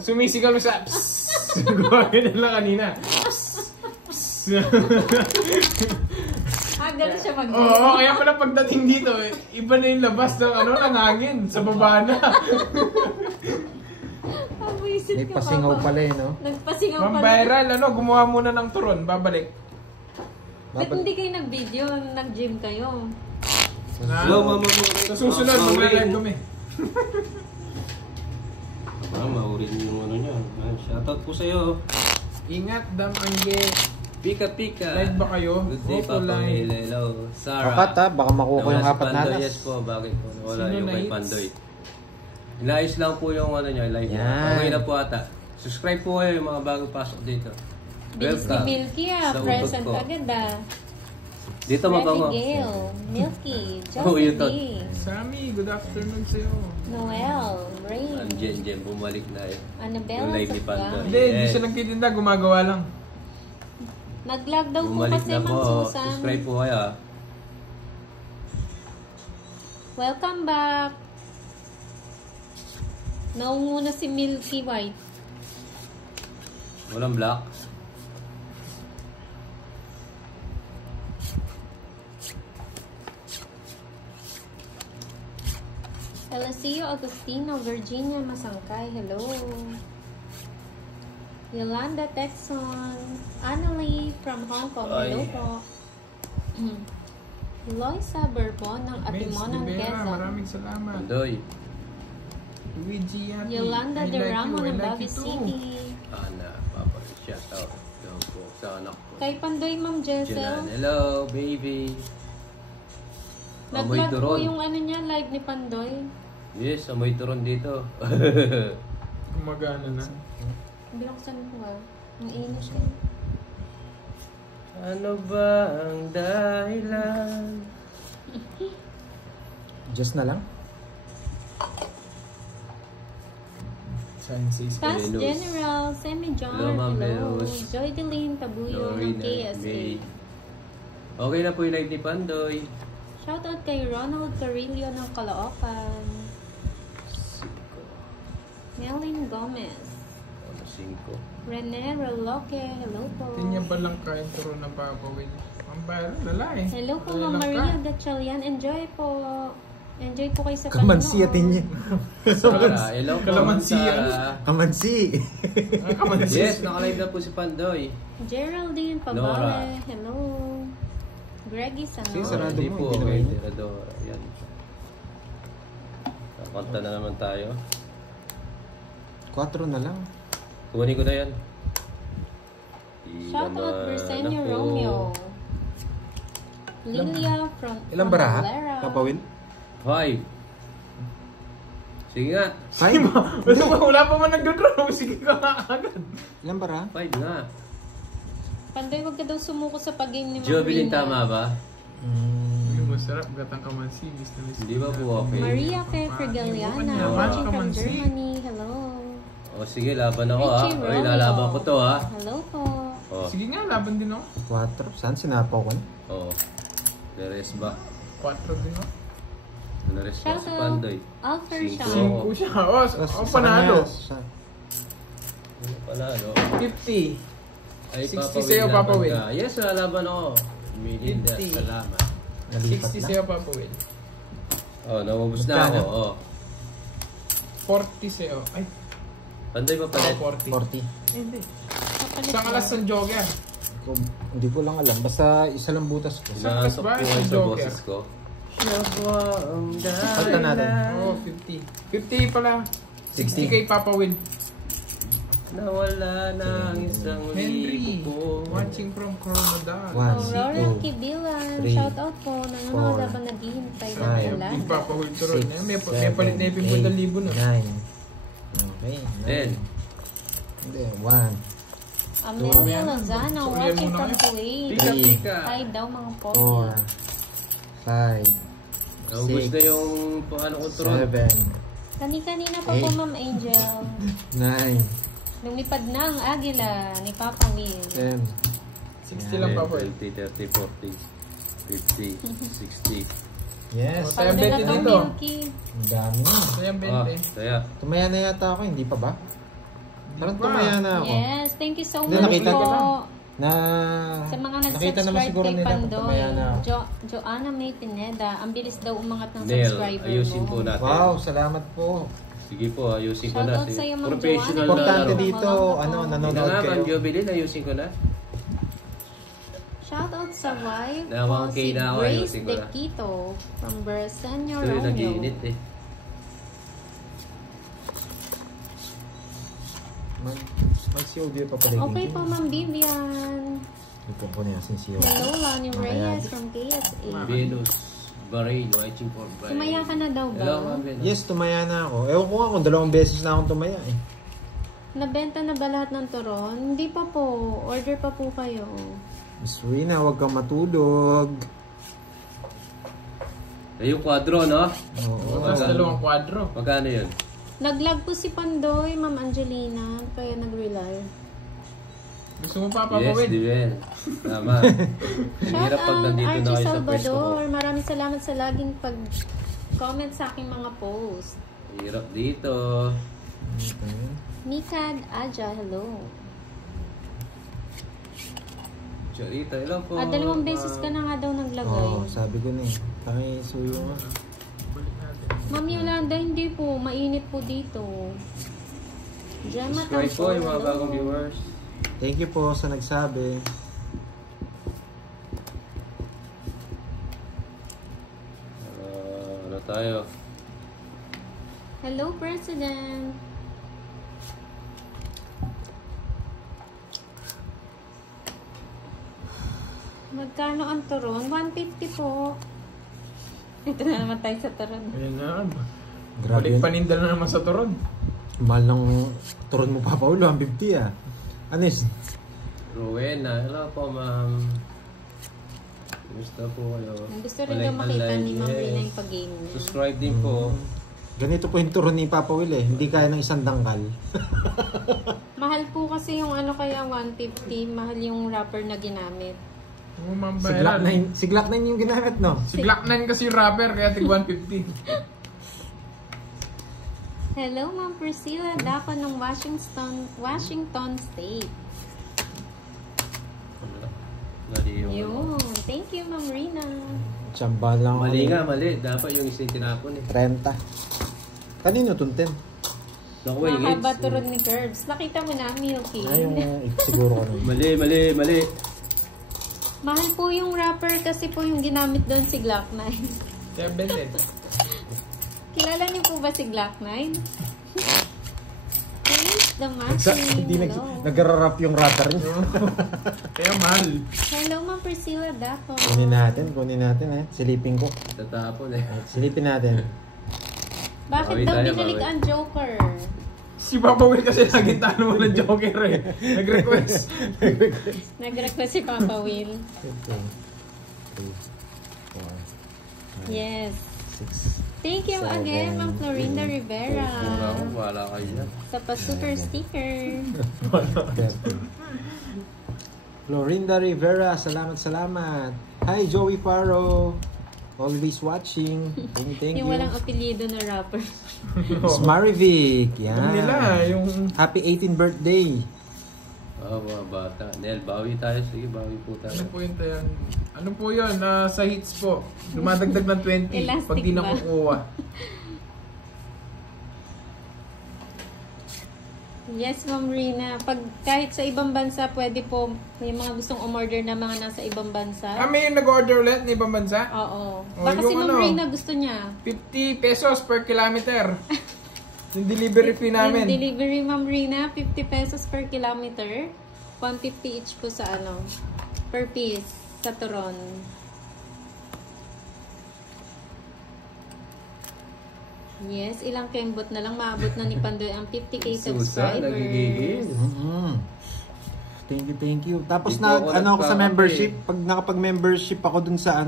Sumisigaw mo sa psss. Gumagano lang kanina. Gano'n siya mag-game. Oo, kaya pala pagdating dito, iba na yung labas ng ng hangin. Sa baba na. May pasingaw pala eh, no? Nagpasingaw pala. Viral, gumawa muna ng turon, babalik. Ba't hindi kayo nag-video? Nag-gym kayo? Hello, mama mo. Sa susunod, mag-live kami. Maurin yung ano niya. Shoutout po sa'yo. Ingat, Damangge. Pika. Live ba kayo? Good day, Papa. Hello. Sarah. Kakat ha, baka makuha yung apat na alas. Yes po, bakit po? Wala Sino yung kay na-hits? Pandoy. Inayos lang po yung niya, live. Yan. Okay na po ata. Subscribe po kayo yung mga bagong pasok dito. Bilis ni Milky Sa utot present ko. agad Dito mabango. Abigail, Milky, Oh, yun to. Josephine, Sammy, good afternoon sa'yo. Noel, Rain, Ang Jen, bumalik na eh. Annabella Yung live ni Pando. Safgan. Hindi, hindi siya nagtitinda, gumagawa lang. Nag-vlog daw po Bumalik kasi na Ma'am po. Susan. Subscribe po kayo. Welcome back. Naunguna si Milky White. Walang black. Eliseo Agustino, Virginia Masangkay, hello. Yolanda Texon, Annalie from Hong Kong, hello Ay. po. Loisa Bourbon ng Atimonang Quezon. Maraming salamat. Pandoy. Luigi Yati. Yolanda I like Deramo you, I ng like Baguio you too. City. Ana, Papa. Shoutout. Daw po sa anak ko. Kay Pandoy Ma'am Jessel. Julan. Hello, baby. Amoy Nag-vlog po turon. yung niya, live ni Pandoy. Yes, amoy turon dito. Gumagana na. Bilaksan ko ang init eh. Ano ba ang dahilan? Just na lang. Sciences. Past Venus. General, Semi John, Hello, Ma'am hello. Venus. Joy Deline Tabuyo ng KSA. May. Okay na po yung live ni Pandoy. Shoutout kay Ronald Carillo ng Caloocan. 5. Melin Gomez. 5. Rene Reloque, hello po. Hindi niya ba lang kain turon ng papawin? Ang viral, lala eh. Hello po, Lala Ma'am lang Maria ka. Gatchalian. Enjoy po. Enjoy po kayo sa Kamansi atin niya. Sarah, hello po. Kalamansi, Sarah. Kamansi. Kamansi. Yes, nakalive na po si Pandoy. Geraldine Nora. Pabale, hello. Greggy Sige, Sanor. sarado Hindi mo, po, hindi okay, naman. Tiradora. Yan. Kakanta na naman tayo. 4 na lang. Kumanin ko na yan. Shoutout Bersenio Romeo. Lilia from Ilang baraha? Valera. Papa Will? 5. Sige nga. 5? Wala pa man nagdodraw. Sige ka nga agad. Ilang baraha? 5 nga. Pandoy, wag ka daw sumuko sa pag-game ni Jovelyn, Marina. tama ba? Uy, masarap. Gatang kamansi. Miss na miss. Hindi ba po okay? Maria Fe Fregaliana, watching from Germany. Hello. O sige, laban ako ha. Richie Oy, Romeo. lalaban ko to ha. Hello po. O. Sige nga, laban din ako. 4? Saan sinapaw ko? O. Nares ba? 4 din ako. Nares ba si Shoutout Pandoy? Alfer Cinco. Shang. 5 siya. O, panalo. Ano panalo? 50. Ay, 60 Papa sa'yo, Will, Papa laban Will. ka. Yes, lalaban ako. Melinda, 50. salamat. 60 sa'yo, Papa Will. O, namubos na ako. O. 40 sa'yo. Ay, Pandoy pa palit. 40. 40. Hindi. Kapalit Isang alas ng jogger. Hindi ko lang alam. Basta isa lang butas ko. Nasok ba? po kayo sa Joker. boses ko. Siya ba ang Pagka natin. Oo, 50. 50 pala. 60 60. kay Papa Will. Nawala na ang isang Henry, libo ko. watching from Coronadal. 1, Aurora 2, Kibilan. 3, Shoutout po. Nanonood 4, habang naghihintay ng 5, ulan. Yung Papa Will turon. 6, May palit na 50,000 na. 9. Okay. 10. Hindi, 1. Amelia Lozano, Sulian watching muna from kayo. Kuwait. Pika, pika. Hi daw mga po. 4. 5. Naubos na yung paano kontrol. 7. Kani-kanina pa po, Eight. Ma'am Angel. 9. Lumipad na ang agila ni Papa Will. 10. 60 lang Papa Will. 20, 30, 40, 50, 60. Yes. Sayang Pagdala 20 pang dito. Milky. Ang dami na. Sayang Ah, 20. saya. Tumaya na yata ako, hindi pa ba? Parang tumaya na ako. Yes, thank you so Hindi, much nakita ko po. Sa mga nakita naman nag-subscribe siguro kay nila kung Pandoy. tumaya na ako. Joanna May Pineda, ang bilis daw umangat ng Nel, subscriber ayusin po mo. natin. Wow, salamat po. Sige po, ayusin ko na. Shoutout sa'yo, Ma'am Professional Joanna. na Importante ano. dito, nanonood Ma'am kayo. Jovelyn, ayusin ko na. Shoutout sa wife Nawang ko kay si na ako, Grace ayusin ko na. Dequito from Bersenio, Ito yung Romeo. nag-iinit eh. Mag-COD pa pala. Okay po, Ma'am Vivian. Ito po niya, sinsiyo. Hello, Lonnie Okay. Reyes from KSA. Venus, Bahrain, watching for Bahrain. Sumaya ka na daw Hello, ba? Ma'am Venus. Yes, tumaya na ako. Ewan ko nga kung 2 beses na akong tumaya eh. Nabenta na ba lahat ng turon? Hindi pa po. Order pa po kayo. Miss Rina, huwag kang matulog. Eh, yung kwadro, no? Oo. Tapos 2 kwadro. Magkano yun? Naglag po si Pandoy, Ma'am Angelina, kaya nag-rely. Gusto mo Yes, papapawid? Divel. Tama. Ang hirap pag nandito na Archie kayo sa pwesto ko. Salvador, maraming salamat sa laging pag-comment sa aking mga post. Hirap dito. Okay. Mikad Aja, hello. Chorita, hello po. 2 beses ka na nga daw naglagay. Oo, sabi ko na eh. Pakisuyo nga. Ma'am Yolanda, hindi po. Mainit po dito. Gemma Subscribe po yung mga hello. bagong viewers. Thank you po sa nagsabi. Ano tayo? Hello, President. Magkano ang turon? 150 po. Ito na naman tayo sa turon. Ayun na. Grabe Balik yun. paninda na naman sa turon. Mahal ng turon mo pa, Paulo. 150 ah. Anis? Rowena, hello po ma'am. Gusto po kayo. Gusto rin daw makita ni Ma'am Rina yung pag-game niya. Subscribe din po. Ganito po yung turon ni Papa Will eh. Hindi kaya ng isang dangkal. Mahal po kasi yung ano kaya 150. Mahal yung wrapper na ginamit. Oo, Ma'am Si Glock Bayaran. 9, si Glock 9 yung ginamit, no? Si Glock 9 kasi yung rapper, kaya tig 150. Hello, Ma'am Priscilla Daco ng Washington State. Yun. Thank you, Ma'am Rina. Tsamba lang ako. Mali nga, mali. Dapat yung isang tinapon eh. 30. Kanino itong 10? Naku, yung Mahaba hits. turon ni Curbs. Nakita mo na, Milky. Ay, yung siguro ko na. Mali, mali, mali. Mahal po yung wrapper kasi po yung ginamit doon si Glock 9. Kaya bended. Kilala niyo po ba si Glock 9? Thanks, the matching. Hindi Hello. nag-rarap yung rapper niya. Kaya mahal. Hello, Ma'am Priscilla Daco. Kunin natin eh. Silipin ko. Tatapon eh. Silipin natin. Bakit Bawi daw tayo, binalik bawi. ang Joker? Si Papa Will kasi lagi talo mo ng Joker eh. Nag-request. Nag-request si Papa Will. 2, 3, 4, Yes. 6. Thank you again, Ma'am Florinda Rivera. Pura ako, wala kayo yan. Sa pa-super sticker. Florinda Rivera, salamat. Hi, Joey Faro. Always watching. Thank you. Yung walang apelyido na rapper. Smarivic. Yan. Yan. Nila, yung... Happy 18th birthday. Mga bata. Nel, bawi tayo. Sige, bawi po tayo. Ano po yun tayo? Ano po yun? Sa hits po. Dumadagdag ng 20 Elastic pag di ba? nakukuha. Yes, Ma'am Rina. Pag kahit sa ibang bansa, pwede po may mga gustong umorder na mga nasa ibang bansa. May yung nag-order ulit na ibang bansa? Oo. Oh, Baka yung si Ma'am ano? Rina gusto niya. 50 pesos per kilometer. Yung delivery fee namin. Yung delivery, Ma'am Rina, 50 pesos per kilometer. 150 each po sa ano, per piece sa turon. Yes, ilang kembot na lang maabot na ni Pandoy ang 50k Susa, nagigigil. subscribers. Thank you. Tapos Hindi po ako ako sa nagpapakit. membership, pag nakapag-membership ako dun sa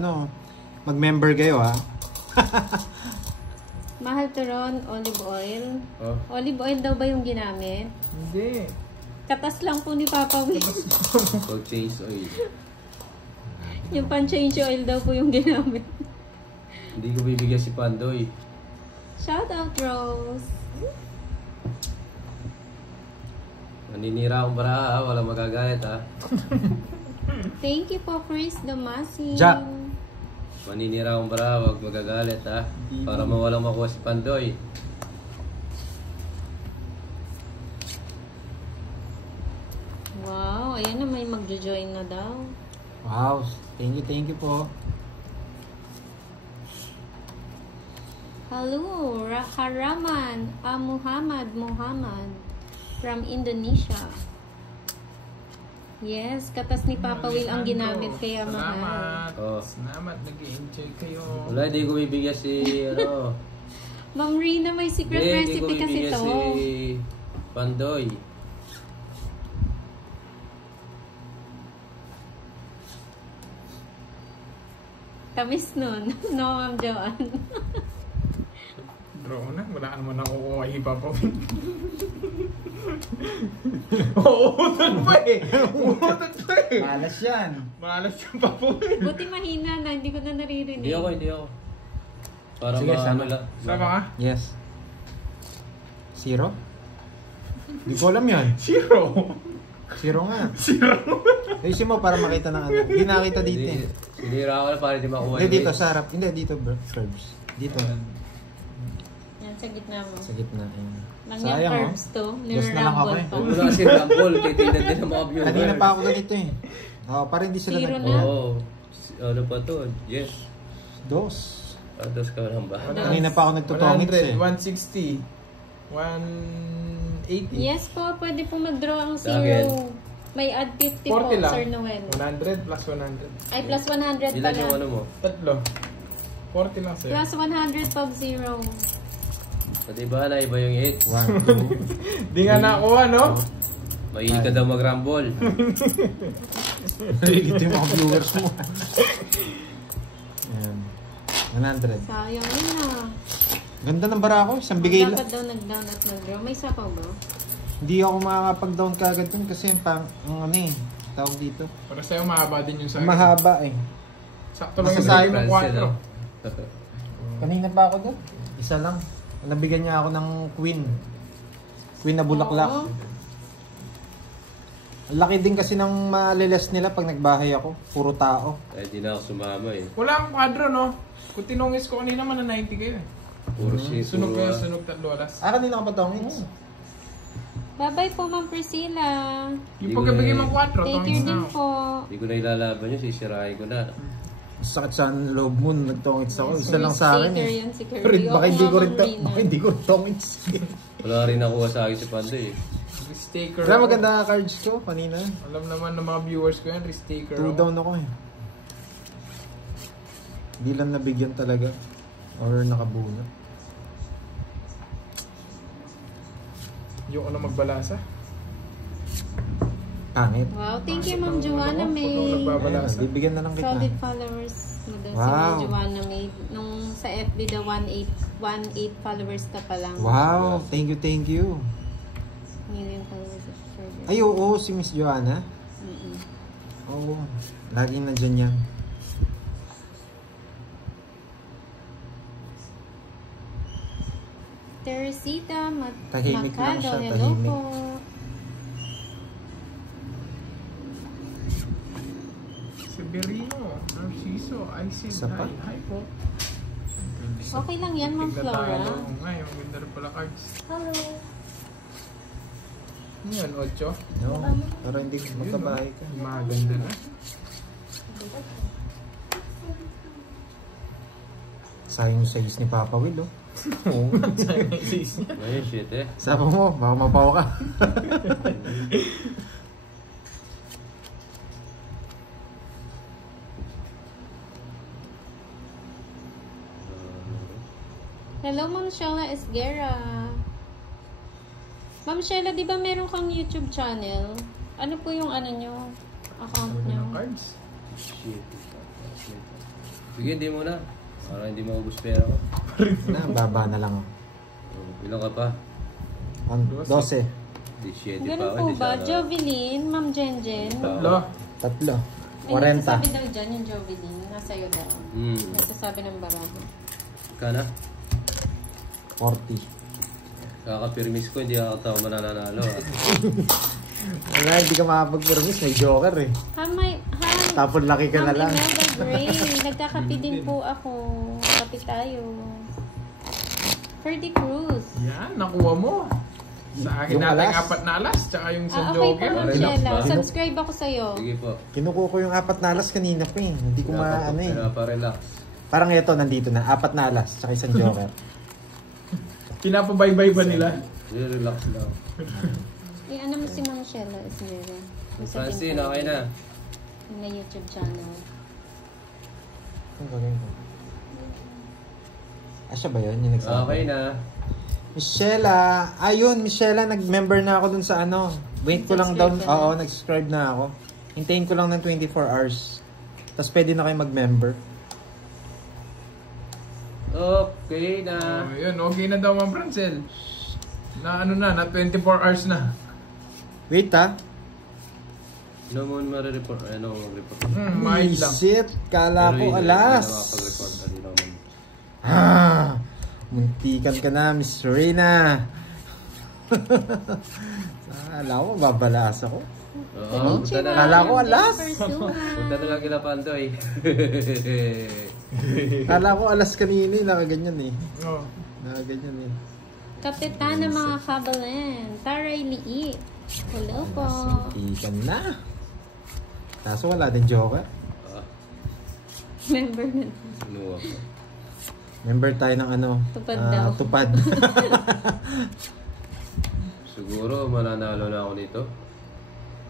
mag-member kayo ha. Mahal turon, olive oil. Oh, Olive oil daw ba yung ginamit? Hindi. Katas lang po ni Papa Will. pag change oil. Yung pan-change oil daw po yung ginamit. Hindi ko bibigyan si Pandoy. Shout out, Rose. Maninira akong baraha, walang magagalit ha. Thank you po, Chris Damasio. Jack. Maninira akong baraha, wag magagalit ha. Para mawalang makuha si Pandoy. Wow, ayan na may magjo-join na daw. Wow, thank you po. Hello, Haraman Muhammad from Indonesia. Yes, katas ni Papa Will ang ginamit kaya mahal. Salamat. Oh. Salamat. Nag-enjoy kayo. Wala, di ko bibigyan si, ano. Ma'am Rina, may secret Di ko recipe kasi bibigyan to. si Pandoy. Tamis nun. No, Ma'am Joanne. Draw na. Wala ka naman ako kung ipapawin. Uutot pa eh. Uutot pa eh. Malas yan. Malas yung papawin. Buti mahina na, hindi ko na naririnig. Hindi ako. Para Sige, sama. lang. Sama ka? Yes. 0? Hindi ko alam yan. 0. 0 nga. 0. Ayusin mo para makita ng ano. Hindi nakita dito eh. Sinira ko na para di makuha. Hindi dito, sa harap. Hindi, dito bro. Curves. Dito. Yan, sa gitna mo. Sa gitna. Ayun. Lang Sayang, yung oh. curves to. Dos na lang ako Nirarambol eh. pa. Huwag mo na kasi rumble, titignan din ng mga viewers. Kanina pa ako ganito eh. Oo, para hindi sila Zero nag... na. Oo. Ano pa to? Yes. Dos. Dos ka lang ba? Kanina pa ako nagtutongits eh. 100, 160, 180. Yes po, pwede po mag-draw ang Sa akin. 0. May add 50 po, 40 lang. Sir Noel. 100 plus 100. Ay, plus 100 Ilan pala. yung ano mo? Tatlo. 40 lang sa'yo. Plus 100 pag 0. Pati ba na iba yung 8? 1, 2. Di nga nakuha, no? Mahilig ka daw mag-rumble. Nalilito yung mga viewers mo. Ayan. 100. Sayang yun na. Ganda ng bara ko. Isang bigay lang. Dapat daw nag-down at nag-draw. May sapaw ba? Hindi ako makakapag-down kagad dun kasi ang ano eh. Tawag dito. Para sa'yo mahaba din yung sa'yo. Mahaba eh. Sakto lang yung Masasayang sa'yo ng France yan, 4. Kanina pa ako doon. Isa lang. Nabigyan niya ako ng queen. Queen na bulaklak. Oo. Laki din kasi ng malilas nila pag nagbahay ako. Puro tao. Kahit di na ako sumama eh. Wala akong kwadro, no? Kung tinungis ko kanina, mana 90 kayo eh. Puro shit. Sunog puro, kayo, ah. sunog 3 oras. Kanina ka pa tongits. Bye-bye po, Ma'am Priscilla. Yung pagkabigay mo 4, Take care tungis din na. po. Hindi ko na ilalaban yun, sisirahin ko na. Sakit sa loob mo nung nagtongits ako. Isa lang sa akin Sticker eh. yan si Kirby. Pero baka hindi ko rin, Oo, Ma'am Rina. baka hindi ko rin tongits. Wala rin nakuha sa akin si Pandoy eh. Restaker Kaya ako. maganda nga cards ko kanina. Alam naman ng mga viewers ko yan, restaker 2 ako. down ako eh. Hindi lang nabigyan talaga. Or nakabunot. Yung ano magbalasa. Pangit. Wow, thank you, Ma'am Joanna May. Putong nagbabalasa. Ayan, bibigyan na lang kita. Solid followers mo daw si Wow. Ma'am Joanna May. Nung sa FB daw 18 followers ka pa lang. Wow, thank you. Million followers subscribers. Ay, oo, si Miss Joanna. Mm-mm. Oo, laging nandyan yan. Teresita Tahimik lang Macado, siya, hello tahimik. po. Severino, Narciso, Isin. Isa pa? Hi po. Okay lang yan, Ma'am Flora. Ngayon, maganda rin pala cards. Hello. Ano yun, 8? No, para hindi magkabahay ka. Maganda na. Sayang yung size ni Papa Will, oh. Oo, sayang yung sis niya. Ayun, shit eh. Sabi mo, baka mapaw ka. Hello, Ma'am Sheila Esguera. Ma'am Sheila, di ba meron kang YouTube channel? Ano po yung ano nyo? Account Ano nyo? ng cards? Shit. Sige, hindi mo na. Para hindi maubos pera ko. Na, baba na lang. Ilan ka pa? 12. Di 7 pa Ganun ako. po Di ba? sana. Jovelyn, Ma'am Jenjen. Tatlo. 3. Ay, 40. nagsasabi daw dyan yung Jovelyn. Nasa iyo daw. Hmm. Nagsasabi ng baraho. Kana? 40. Kakapirmis ko, hindi ako tao mananalo. Ah. Wala, hindi ka makapag-permis. May joker eh. Hi. Tapon laki ka na lang. Imelda Gray. Nagkakape din po ako. Kape tayo. Ferdy Cruz. Yan, nakuha mo. Sa akin Yung natin alas. 4 na alas, tsaka yung sa Okay po, Joker. Ma'am Relax Shella. ba? Subscribe ako sa'yo. Sige po. Kinukuha ko yung 4 na alas kanina pa eh. Hindi ko maano eh. Pinapa-relax. Parang ito, nandito na. 4 na alas, tsaka isang joker. Pinapabaybay ba nila? Relax lang. Ano mo si Ma'am Shella Esmera? Francine, okay na. Na YouTube channel. Ang gagawin ko. Siya ba yun? Yung nagsabi? Okay na. Michela! Ayun, Michela, nag-member na ako dun sa ano. Wait ko lang down. Subscribe ka na? Oo, nag-subscribe na ako. Hintayin ko lang ng 24 hours. Tapos pwede na kayo mag-member. Okay na. Yun, okay na daw Ma'am Francel. Na ano na 24 hours na. Wait ha. No mo ma-report. Ano mag-report? Mind lang. Shit, kala ko alas. Hindi na makapag-report. Hindi naman. Muntikan ka na, Miss Reyna. Kala ko, babalas ako. Oo, punta na. Kala ko alas. Punta na lang kila Pandoy. Kala ko alas kanina eh, nakaganyan eh. Oh. Nakaganyan eh. Kapitan ng mga kabalen. Taray Liit. Hello po. Muntikan na. Kaso wala din joker. Member na. Sinuwa ko. Member tayo ng ano? Tupad daw. Tupad. Siguro mananalo na ako nito.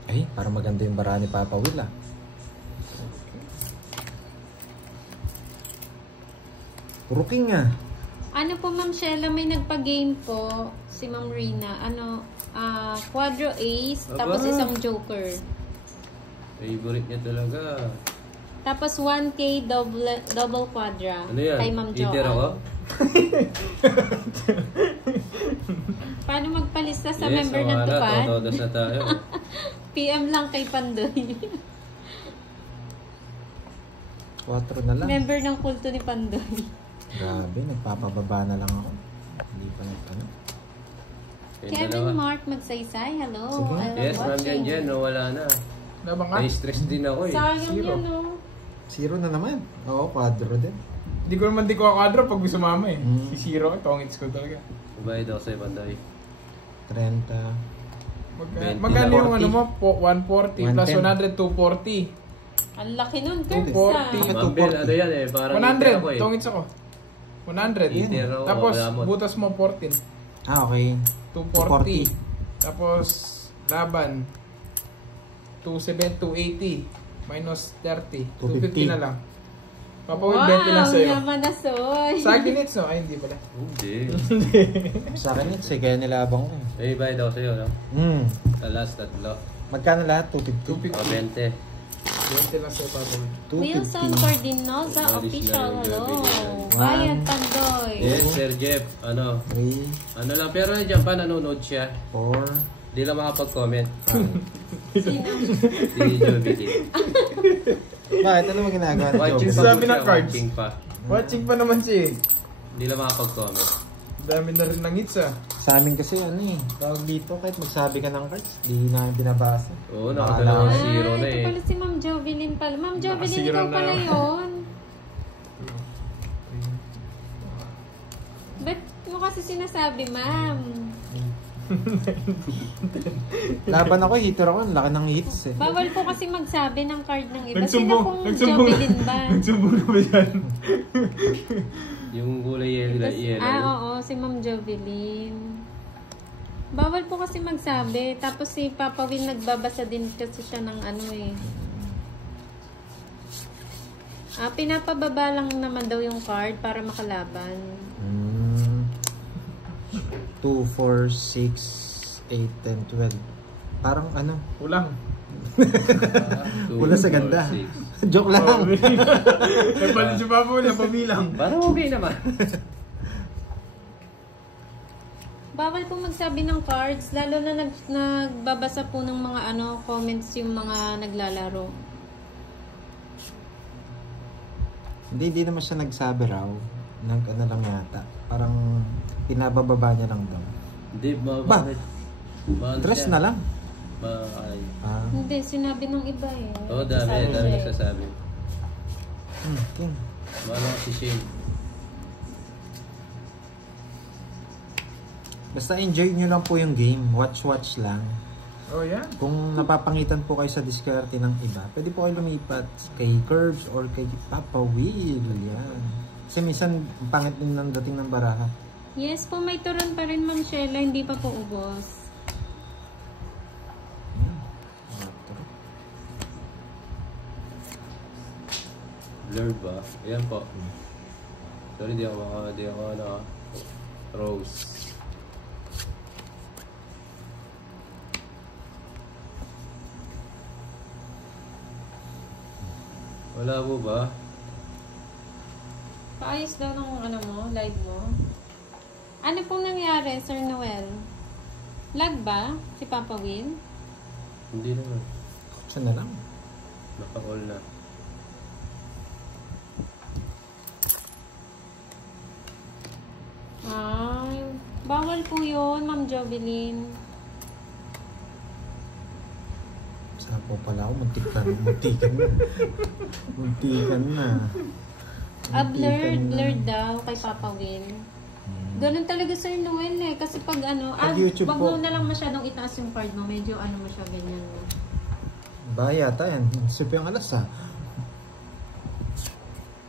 Ay, parang maganda yung bara ni Papa Will ah. Rooking ah. Ano po Ma'am Shella, may nagpa-game po si Ma'am Rina. Quadro Ace, Aba. tapos isang Joker. Favorite niya talaga. Tapos 1K double quadra. Ano yan? Kay Ma'am Eater ako? Joanne. Paano magpalista sa Yes, member ng wala. Tupad? Totodas na tayo. PM lang kay Pandoy. 4 na lang. Member ng kulto ni Pandoy. Grabe, nagpapababa na lang ako. Hindi pa ano. Yung Kevin dalawa. Mark Magsaysay, hello. Sige. I love Yes, ma'am watching. yan, nawala na. Labang ka? Na-stress din ako eh. Sayang Zero. yan, no? 0 na naman. Oo, quadro din. Hindi ko naman kadro pag sumama eh. Mm. Si Zero, tongits ko talaga. Bayad ako sa'yo, Pandoy. 30. Magkano yung 40. ano mo? 140 plus 110. 100, 240. Ang laki nun, 240. Kirsa. Bakit Ma'am Bel, ano yan eh, parang eater ako 100, eh. tongits ako. 100. Eater ako, Tapos wala mo. butas mo 14. Ah, okay. 240. Tapos laban 280 minus 30. 250 na lang. Papawid 20 lang sa'yo. Yaman na soy. Sa akin it's no? Ay, hindi pala. Hindi. Sa akin yun, kaya nilabang ko eh. Eh, bayad ako sa'yo, no? Alas, tatlo. Magkano lahat? 250. 250. O, 20. 20 lang sa'yo papawid. Wilson 250. Cordinosa official, hello. One. Bayad Pandoy. Yes, Sir Jeff. Ano? 3, Ano lang, pero nandiyan pa, nanonood siya. 4, Hindi lang makapag-comment. 5. Sino? Si Joby King. Bakit? Ano mo ginagawa ng Watching job? pa Sabi po ng siya, cards. watching pa. Watching pa naman siya eh. Hindi lang makapag-comment. Dami na rin ng hits ah. Sa amin kasi ano eh, tawag dito kahit magsabi ka ng cards, di na binabasa. Oo, Bahala. nakadalawa Ah, zero na ito eh. pala si Ma'am Jovelyn pala. Ma'am Jovelyn, Nakasiro ikaw na. pala yun. Ba't mo kasi sinasabi, ma'am? Laban ako, hitter ako, ang laki ng hits eh. Bawal po kasi magsabi ng card ng iba. Nagsumbong. Sino pong Nagsumbong. Jovelyn ba? Nagsumbong na ba yan? Yung kulay yellow. Oo, si Ma'am Jovelyn. Bawal po kasi magsabi. Tapos si Papa Will nagbabasa din kasi siya ng ano eh. Pinapababa lang naman daw yung card para makalaban. 2, 4, 6, 8, 10, 12. Parang ano, Ulang. wala sa ganda. 4, 6. Joke lang. Nagpalit siya pa po, napabilang. Parang okay naman. Bawal po magsabi ng cards, lalo na nagbabasa po ng mga comments yung mga naglalaro. Hindi naman siya nagsabi raw. Ano lang yata. Parang pinabababa niya lang daw. Hindi, Ba? bakit? Bakit Tres siya? na lang. Ay. Hindi, sinabi nung iba eh. Oo, dami Sabi siya eh. nagsasabi. King. Mahal si Shane. Basta enjoy nyo lang po yung game. Watch lang. Oh, yan. Kung napapangitan po kayo sa diskarte ng iba, pwede po kayo lumipat kay Curbs or kay Papa Will. Yan. Kasi minsan, pangit din ng dating ng baraha. Yes po, may turon pa rin Ma'am Sheila, hindi pa po ubos. Blurred ba? Ayan po. Sorry, di ako Rose. Wala mo ba? Paayos daw ng ano mo, live mo. Ano pong nangyari, Sir Noel? Lag ba si Papa Will? Hindi naman. Siya na lang. Naka-all na. Ay, bawal po yun, Ma'am Jovelyn. Sapo pala ako, muntikan na. Muntikan na. Blurred daw kay Papa Will. Ganun talaga Sir Noel eh. Kasi pag ano, Pag YouTube wag po. mo na lang masyadong itaas yung card mo. Medyo ano mo siya, ganyan mo. Baya yata yan. Sip yung alas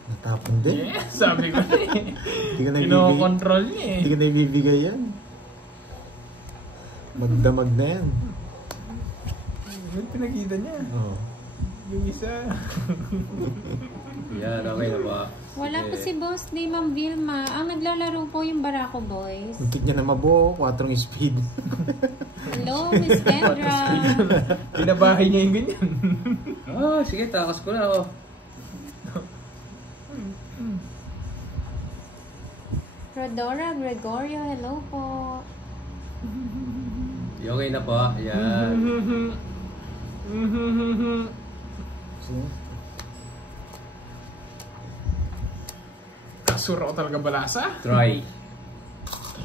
Natapon din. Yeah, sabi ko na eh. Hindi ka naibibigay. Kino-control niya eh. Hindi ka naibibigay yan. Magdamag na yan. Yung pinakita niya. Oo. Yung isa. Yan, okay na ba? Wala pa si Boss ni Ma'am Vilma. Ang naglalaro po yung Barako Boys. Muntik niya na mabuo. 4 speed. Hello, Miss Kendra. Pinabahay niya yung ganyan. Sige, takas ko na ako. Rodora Gregorio, hello po. Okay na po. Yan. Kasura ko talaga balasa. Try.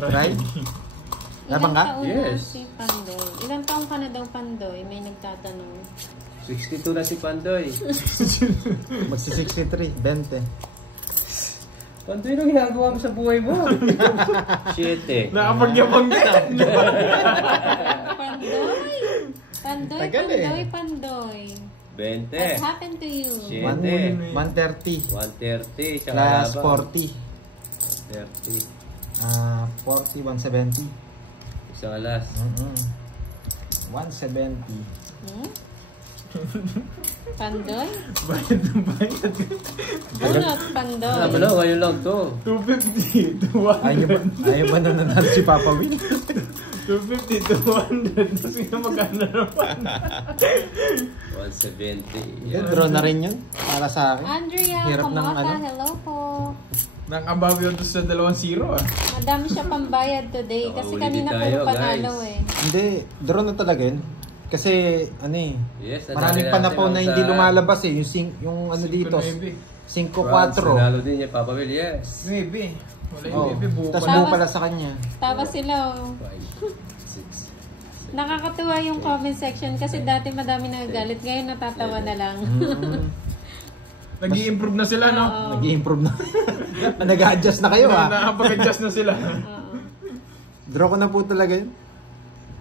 Right? Labang ka? Ilang taon na Yes. si Pandoy? Ilang taon ka na daw, Pandoy? May nagtatanong. 62 na si Pandoy. Magsi 63. 20. Pandoy, anong ginagawa mo sa buhay mo? 7. Nakapagyabang din. Pandoy! Pandoy, Tagal eh. Pandoy, Pandoy. 20. What happened to you? 7. 130. 130. Plus 40. 30. 40, 170. Isang alas. 170. Hmm? Pandoy? Bayad ng bayad. Bunot, Pandoy. Alam mo na, ngayon lang to. 250 to 100. Ayaw ba na nanalo si Papa Will? 250 to 100. Kasi nga magkano naman. 170. Yan, draw na rin yun. Para sa akin. Andrea Hirap ng Kamota, ano. hello po. Nang abaw yun doon sa 2-0 ah. Madami siya pambayad today kasi Ulitin kanina tayo, puro panalo guys. eh. Hindi, draw na talaga yun. Kasi, ano eh, Yes, maraming panahon na hindi lumalabas eh. Yung ano dito, 5-4. Nanalo din niya, Papa Will, yes. 9. Wala yung Oh, 9. Buo tapos pala. buo pala sa kanya. Tawa sila oh. 5, 6. Nakakatuwa yung comment section kasi dati madami nagagalit. Ngayon natatawa na lang. Nag-i-improve na sila, no? Oo. Nag-i-improve na. Nag-a-adjust na kayo ah. Nakapag-adjust na sila. Oo. Draw ko na po talaga yun.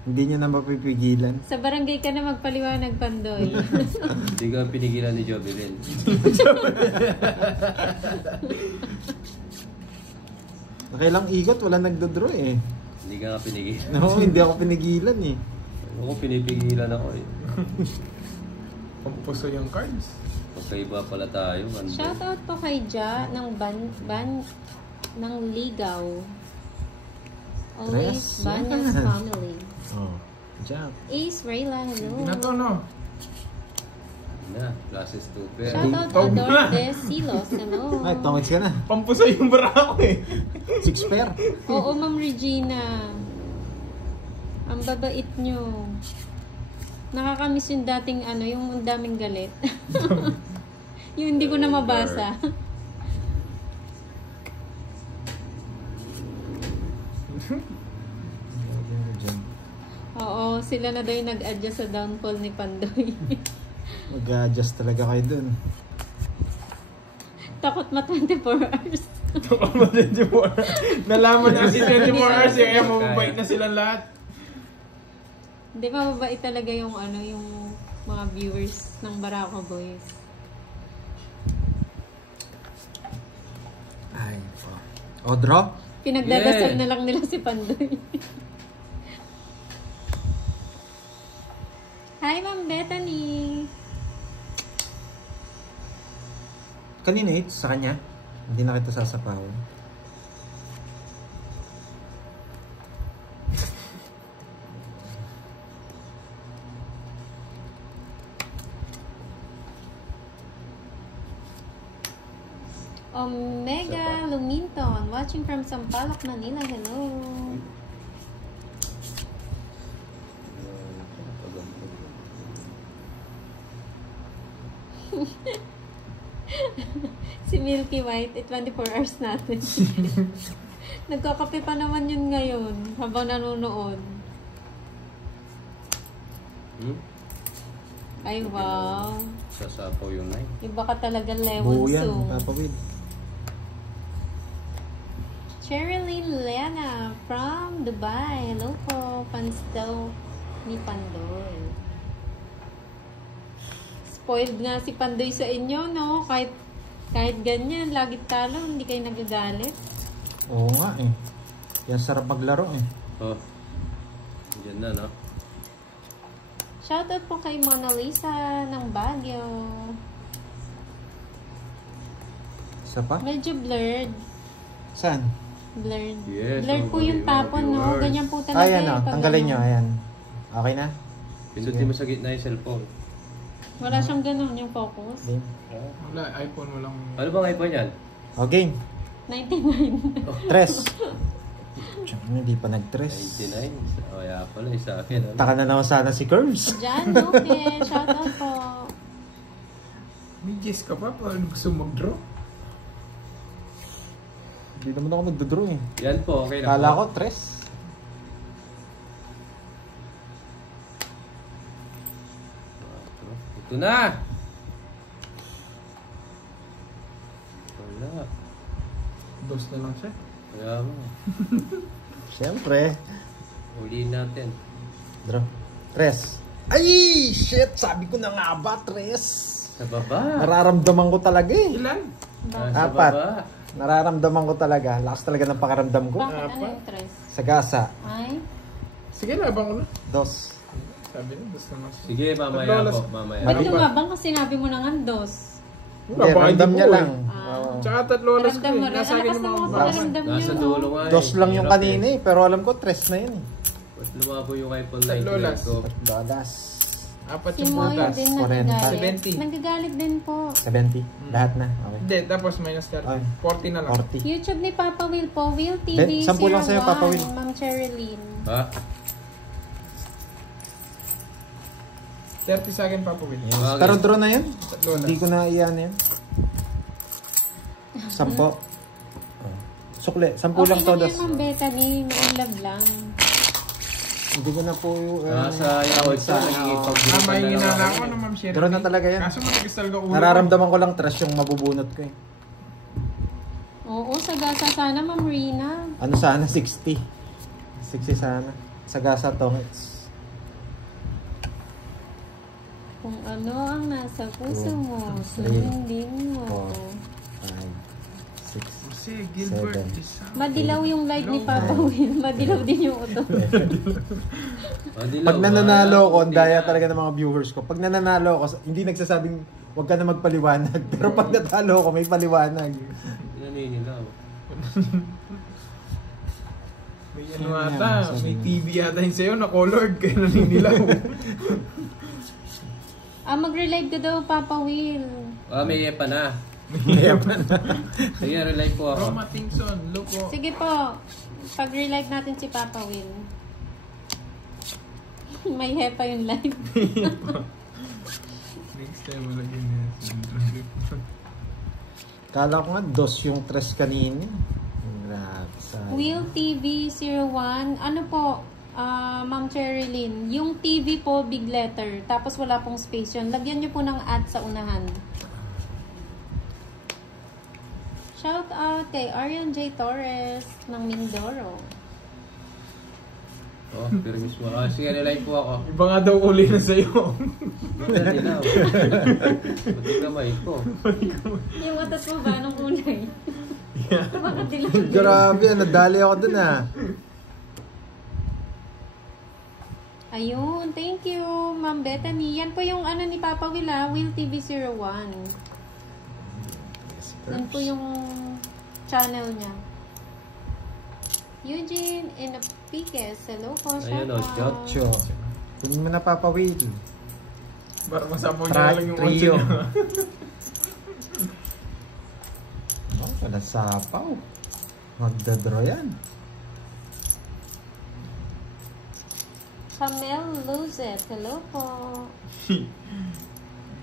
Hindi niya na mapipigilan. Sa barangay ka na magpaliwanag, Pandoy. Hindi ka pinigilan ni Jovelyn. Nakailang ikot, wala nagdodraw eh. Hindi ka nga pinigilan. No, hindi ako pinigilan eh. Ako pinipigilan ako eh. Pampuso yung cards. Magkaiba pala tayo. Shoutout po kay Ja ng ng Ligaw. Always Tres. Banya's family. Oh, jump. Ace Rayla, hello. Hindi na to, no? Na, classes 2 pair. Shoutout Tog na. Adordes Silos, hello. Ay, tongits ka na. Pampuso yung barako eh. 6 pair. Oo, Ma'am Regina. Ang babait nyo. Nakakamiss yung dating ano, yung daming galit. Yung hindi ko na mabasa. Oo, Oo, sila na daw yung nag-adjust sa downfall ni Pandoy. Mag-adjust talaga kayo dun. Takot ma 24 hours. Takot mo 24 hours. Nalaman na si 24 hours eh, kaya mababait na silang lahat. Hindi, mababait talaga yung ano, yung mga viewers ng Barako Boys. Ay, o draw? Pinagdadasal na lang nila si Pandoy. Hi, Ma'am Bethany! Kanina hit sa kanya. Hindi na kita sasapawan. Omega Luminton, watching from Sampaloc, Manila. Hello! Si Milky White, 24 hours natin. Nagkakape pa naman yun ngayon habang nanonood. Ay, wow. Sasapaw yung 9. Iba ka talaga, Lewon Buo yan, Sung. Papa Will. Sherilyn Lena from Dubai. Hello po, fans daw ni Pandoy. Spoiled nga si Pandoy sa inyo, no? Kahit ganyan, lagi talo, hindi kayo nagagalit. Oo nga eh. Yan sarap maglaro eh. Oh. Diyan na, no? Shoutout po kay Mona Lisa ng Baguio. Isa pa? Medyo blurred. Saan? Blurred. Yes, Blurred po yung tapon, no? Ganyan po talaga. Ayan o, pag tanggalin ano. nyo. Ayan. Okay na? Pindutin mo sa gitna yung cellphone. Wala siyang ganun yung focus. Game. Wala, iPhone, walang... Ano bang iPhone yan? O, game. 99. Tres. Tsaka hindi pa nag-tres. 99. O, kaya pala, isa akin. Ano? Taka na naman sana si Curves. Jan, okay. Shoutout po. May guess ka pa pag gusto mag-draw. Hindi naman ako nagdodraw eh. Yan po, okay na Kala po. ko, tres. Ito na! Wala. Dos na lang siya. Kaya mo. Siyempre. Uliin natin. Draw. Tres. Ay! Shit! Sabi ko na nga ba, tres? Sa baba. Nararamdaman ko talaga eh. Ilan? Sa Apat. baba. Nararamdaman ko talaga. Lakas talaga ng pakaramdam ko. Bakit? Ano yung tres? Sagasa. Ay? Sige, labang ko na. Dos. Sabi niya, dos na lang siya. Sige, mamaya Tatlo, po. Mamaya. Ba't Ano ba? lumabang kasi sinabi mo na nga dos? Hindi, random niya lang. Ah. Tsaka tatlo alas ko Naramdam mo eh. rin. Nasa Ang akin lakas yung ng mga mga basa. pakaramdam niyo, Nasa no? dulo nga eh. Dos lang yung Hirap kanina eh. Pero alam ko, tres na yun eh. Ba't lumabo yung iPhone Tatlo 9 last. ko? Dollars. Apat Si yung Moyo butas. din 40. nagagalit. 70. Nagagalit din po. 70. Lahat na. Okay. Hindi, tapos minus 30. Ay. 40 na lang. 40. YouTube ni Papa Will po. Will TV 01. 10 lang sa'yo, Papa Will. Ma'am Cherilyn. Ha? 30 sa akin, Papa Will. Okay. Pero draw na yan. Tatlo na. Hindi ko na iyan yan. 10. Sukle. 10 lang Okay lang todas. yan, Ma'am Bethany. May love lang. Hindi ko na po yung... Nasa yaw ito, nagigipag-group May na lang hinala ako. ko na Ma'am Sherry. Draw na talaga yan. Kaso matigas talaga ulo. Nararamdaman ko lang trash yung mabubunot ko eh. Oo, sagasa sana, Ma'am Rina. Ano sana? 60. 60 sana. Sagasa to. It's... Kung ano ang nasa puso mo, 2, 3, sundin mo. 4, 5, 6. Si Gilbert 7. is... Madilaw yung light ni Papa Will. Madilaw din yung uto. Pag nananalo ko, ang daya talaga ng mga viewers ko. Pag nananalo ako, hindi nagsasabing huwag ka na magpaliwanag. Pero pag natalo ko, may paliwanag. Naninilaw. May ano ata, may TV yata yun sa'yo na colored kaya naninilaw. Mag-relive ka daw, Papa Will. May pa na. Sige, relay po ako. Roma Tingson, loko. Sige po, pag-relive natin si Papa Will. May hepa yung live. Next time malagyan niya. Kala ko nga, dos yung tres kanina. Grabe. Will TV 01. Ano po? Ma'am Cherilyn, yung TV po, big letter. Tapos wala pong space yun. Lagyan nyo po ng at sa unahan. Shout out kay Arian J. Torres ng Mindoro. Oh, pero mismo. Sige, nilive po ako. Iba nga daw uli na sa'yo. Hindi na. Pati kamay ko. Yung atas mo ba nung kulay? Bakit dilaw? Grabe, nadali ako dun ah. Ayun, thank you, Ma'am Bethany. Yan po yung ano ni Papa Will, Will TV 01. Yan po yung channel niya. Eugene Inapiques. Hello po, Ayun, shout out. Ocho. Kunin mo na Papa Will. Para masapaw niya lang yung 8 Trio. niya. Oh, wala sapaw. Magdadraw yan. Camel Luzet. Hello po.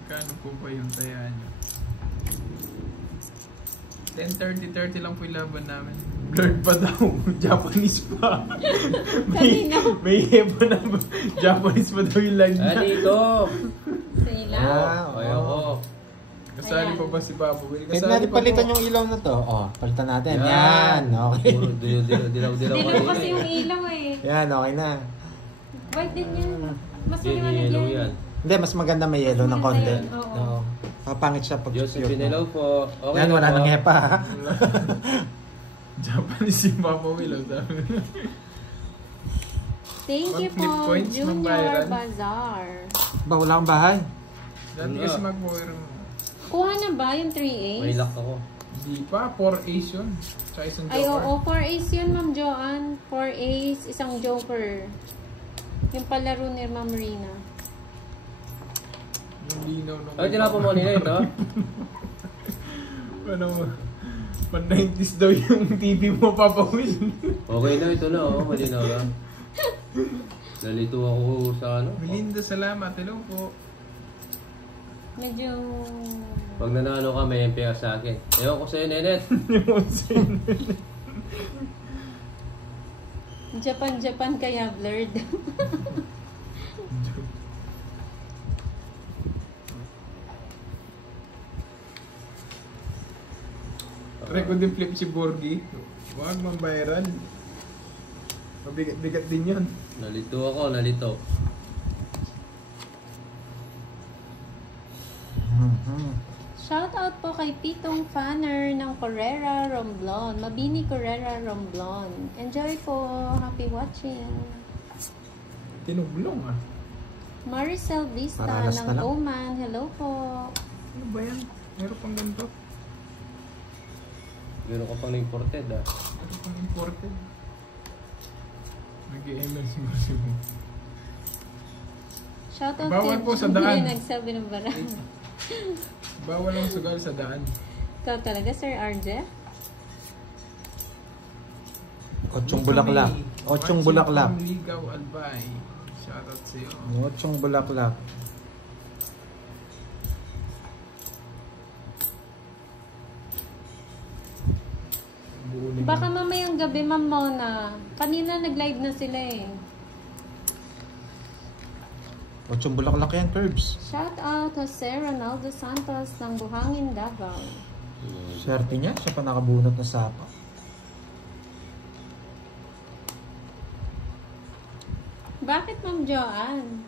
Kano po ba yung tayaan nyo? 10:30 lang po yung laban namin. Blurred pa daw. Japanese pa. may pa na. Japanese pa daw yung live na. Dito! Sa ilaw. Ayoko. Kasali Ayan. pa ba si Papa Will? Pwede Kasali natin pa palitan po. yung ilaw na to. Oh, palitan natin. Yan. Okay. Puro dilaw Dilaw kasi yung ilaw eh. Yan, okay na. White din yan. Mas Hindi, maliwanag yellow yan. yan. Hindi, mas maganda may yellow ng Maganda konti. yan, oo. Oo. Papangit siya pag Josephine, hello po. Okay Yan, na wala po. nang hepa ha. Japanese si Papa Will. Sabi. Thank you Mag-flip po, coins, Junior mag-viral. Bazaar. Ba, wala akong bahay. Dati Wala. kasi mag-mower. Kuha na ba yung 3A's? May lock ako. Di pa, 4 ace yun. Tsaka isang Ay, joker. oo, 4 ace yun, Ma'am Joanne. 4 ace, isang joker. Yung palaro ni Ma'am Rina. Yung linaw nung... Ay, tinapon mo kanina ito. Ano mo? Pan-90s daw yung TV mo, Papa Will. Okay na, ito na. Oh, malinaw na. Nalito ako sa ano. Melinda, salamat. Hello po. Medyo... Pag nanalo ka, may MP ka sa akin. Ewan ko sa'yo, Nenet. Japan kaya blurred. Try ko din flip si Borgie. Huwag mambayaran. Mabigat-bigat din yan. Nalito ako, nalito. Shout out po kay Pitong Fanner ng Correra Romblon. Mabini Correra Romblon. Enjoy po. Happy watching. Tinublong ah. Maricel Vista Paralas ng na lang. Oman. Hello po. Ano ba yan? Meron pang ganito. Meron ka pang imported ah. Meron pang imported. Nag-i-ML siguro. Shout out Bawal kay po sa Junior daan. na nagsabi ng bara. Bawal ang sugal sa daan. Ikaw talaga, Sir RJ? Ochong bulaklak. Ochong bulaklak. Ligaw Albay. Shoutout sa'yo. Ochong bulaklak. Baka mamayang gabi, Ma'am Mona. Kanina nag-live na sila eh. Ochong bulaklak yan, Curbs. Shout out Jose Ronaldo Santos ng Buhangin, Davao. Swerte niya. Siya pa nakabunot na sapa. Bakit, Ma'am Joanne?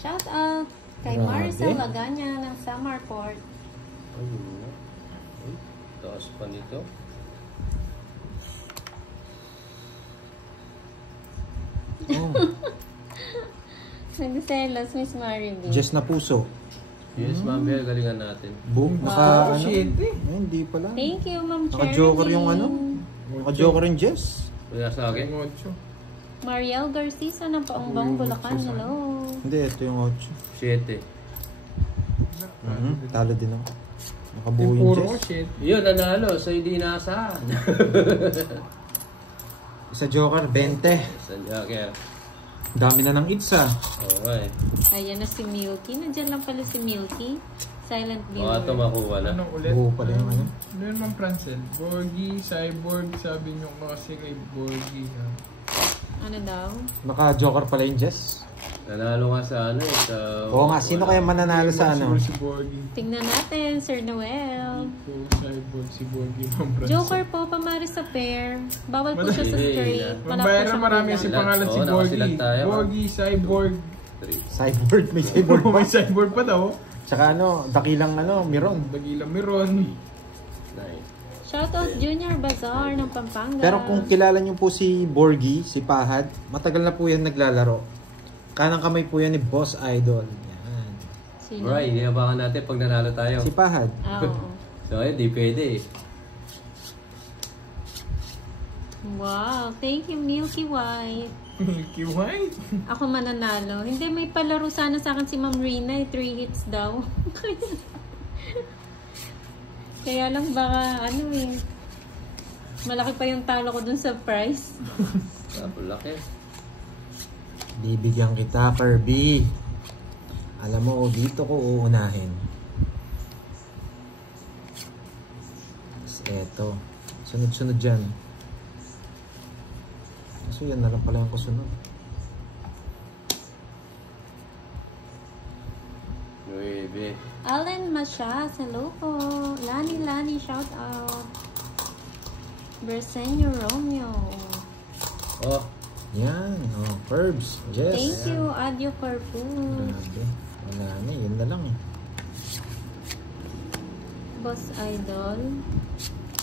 Shout out kay Grabe. Maricel Laganya ng Samarport. Ayun na. Ay, taas pa nito. Oh. Nagselos, Miss Maribel. Jess na puso. Yes, ma'am, Bel, galingan natin. Book. Wow. Naka ano? Shit eh. Ay, hindi pala. Thank you, Ma'am Cherry. Naka-joker yung ano? Naka-joker yung Jess. Kaya sa akin. Ang 8. Mariel Garcia ng Paungbang, Bulacan. Hello. Hindi, ito yung 8. 7. Talo din ako. Nakabuo Yung yung puro ko Jess. shit. Yun, nanalo. So, hindi naasahan. Sa joker, 20. Sa Joker. Dami na ng itsa. Okay. Ayan na si Milky. Nandiyan lang pala si Milky. Silent Baka ito viewer. makuha na. Anong ulit? Oo pala yung ano. Ano yun, Ma'am Francel? Borgie, Cyborg, sabi nyo kasi kay Borgie. Ha? Ano daw? Naka-joker pala yung Jess. Nanalo nga sa ano eh. Sa... Oo nga, sino kaya mananalo sa ano? Si Borgie. Tingnan natin, Sir Noel. So, Cyborg, si Borgie, Ma'am Francel. Joker po, pamari sa pair. Bawal po siya sa straight. Wala po Mambayaran siyang marami kulang. si pangalan si Oo, nakasilat Borgie. tayo. Borgie, Cyborg. 3. Cyborg, may cyborg pa. May Cyborg pa daw. Tsaka ano, dakilang ano, Miron. Bagila Miron. 9. Shoutout Junior Bazaar ng Pampanga. Pero kung kilala niyo po si Borgie, si Pahad, matagal na po yan naglalaro. Kanang kamay po yan ni Boss Idol. Yan. Sino? Right, inabangan natin pag nanalo tayo. Si Pahad. Ah, oo. So ayun, di pwede eh. Wow, thank you Milky White. Milky White. Ako mananalo. Hindi, may palaro sana sa akin si Ma'am Rina. 3 hits daw. Kaya lang baka ano eh. Malaki pa yung talo ko dun sa price. Tapos laki. Bibigyan kita, Kirby. Alam mo, dito ko uunahin. Tapos eto. Sunod-sunod dyan. So yan na lang pala yung kasunod. Nuebe. Allen Masias, hello po. Lani, shout out. Bersenyo Romeo. Oh, Yan. Oh, Curbs. Jess. Thank you, Adio Corpus. Grabe. Wala na. Yun na lang eh. Boss Idol.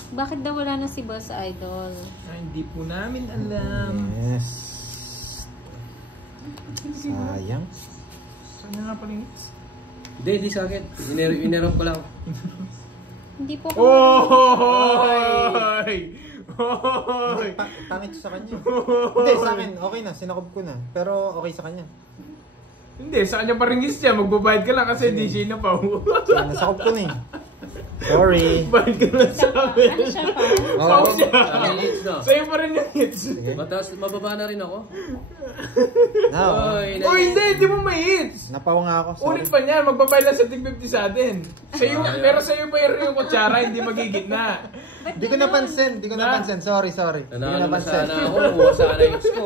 Bakit daw wala na si Boss Idol? Ay, hindi po namin alam. Yes. Sayang. Saan nga pala yung hits? hindi sa akin. Inerap ko lang. Hindi po ako. Oy! Oy! Pangit sa kanya. Hindi, sa akin. Okay na. Sinakob ko na. Pero okay sa kanya. Hindi, sa kanya pa rin hits niya. Magbabayad ka lang kasi di siya na pa. Kaya nasakob ko na eh. Sorry. Bayad ka lang sa amin. Ano siya pa? Oo. Pao siya. Akin hits na. Sa'yo pa rin yung hits. Sige. Mataas, mababa na rin ako. Na, oh. Oh, hindi mo may hits. Napaw nga ako. Sorry. Ulit pa niyan, magbabayad lang sa tig 50 sa atin. Sa'yo, pero sa'yo pa yung kutsara, hindi magigitna. Di ko napansin. Sorry. Di ko Nanalo na napansin. sana ako. Kuha sana yung hits ko.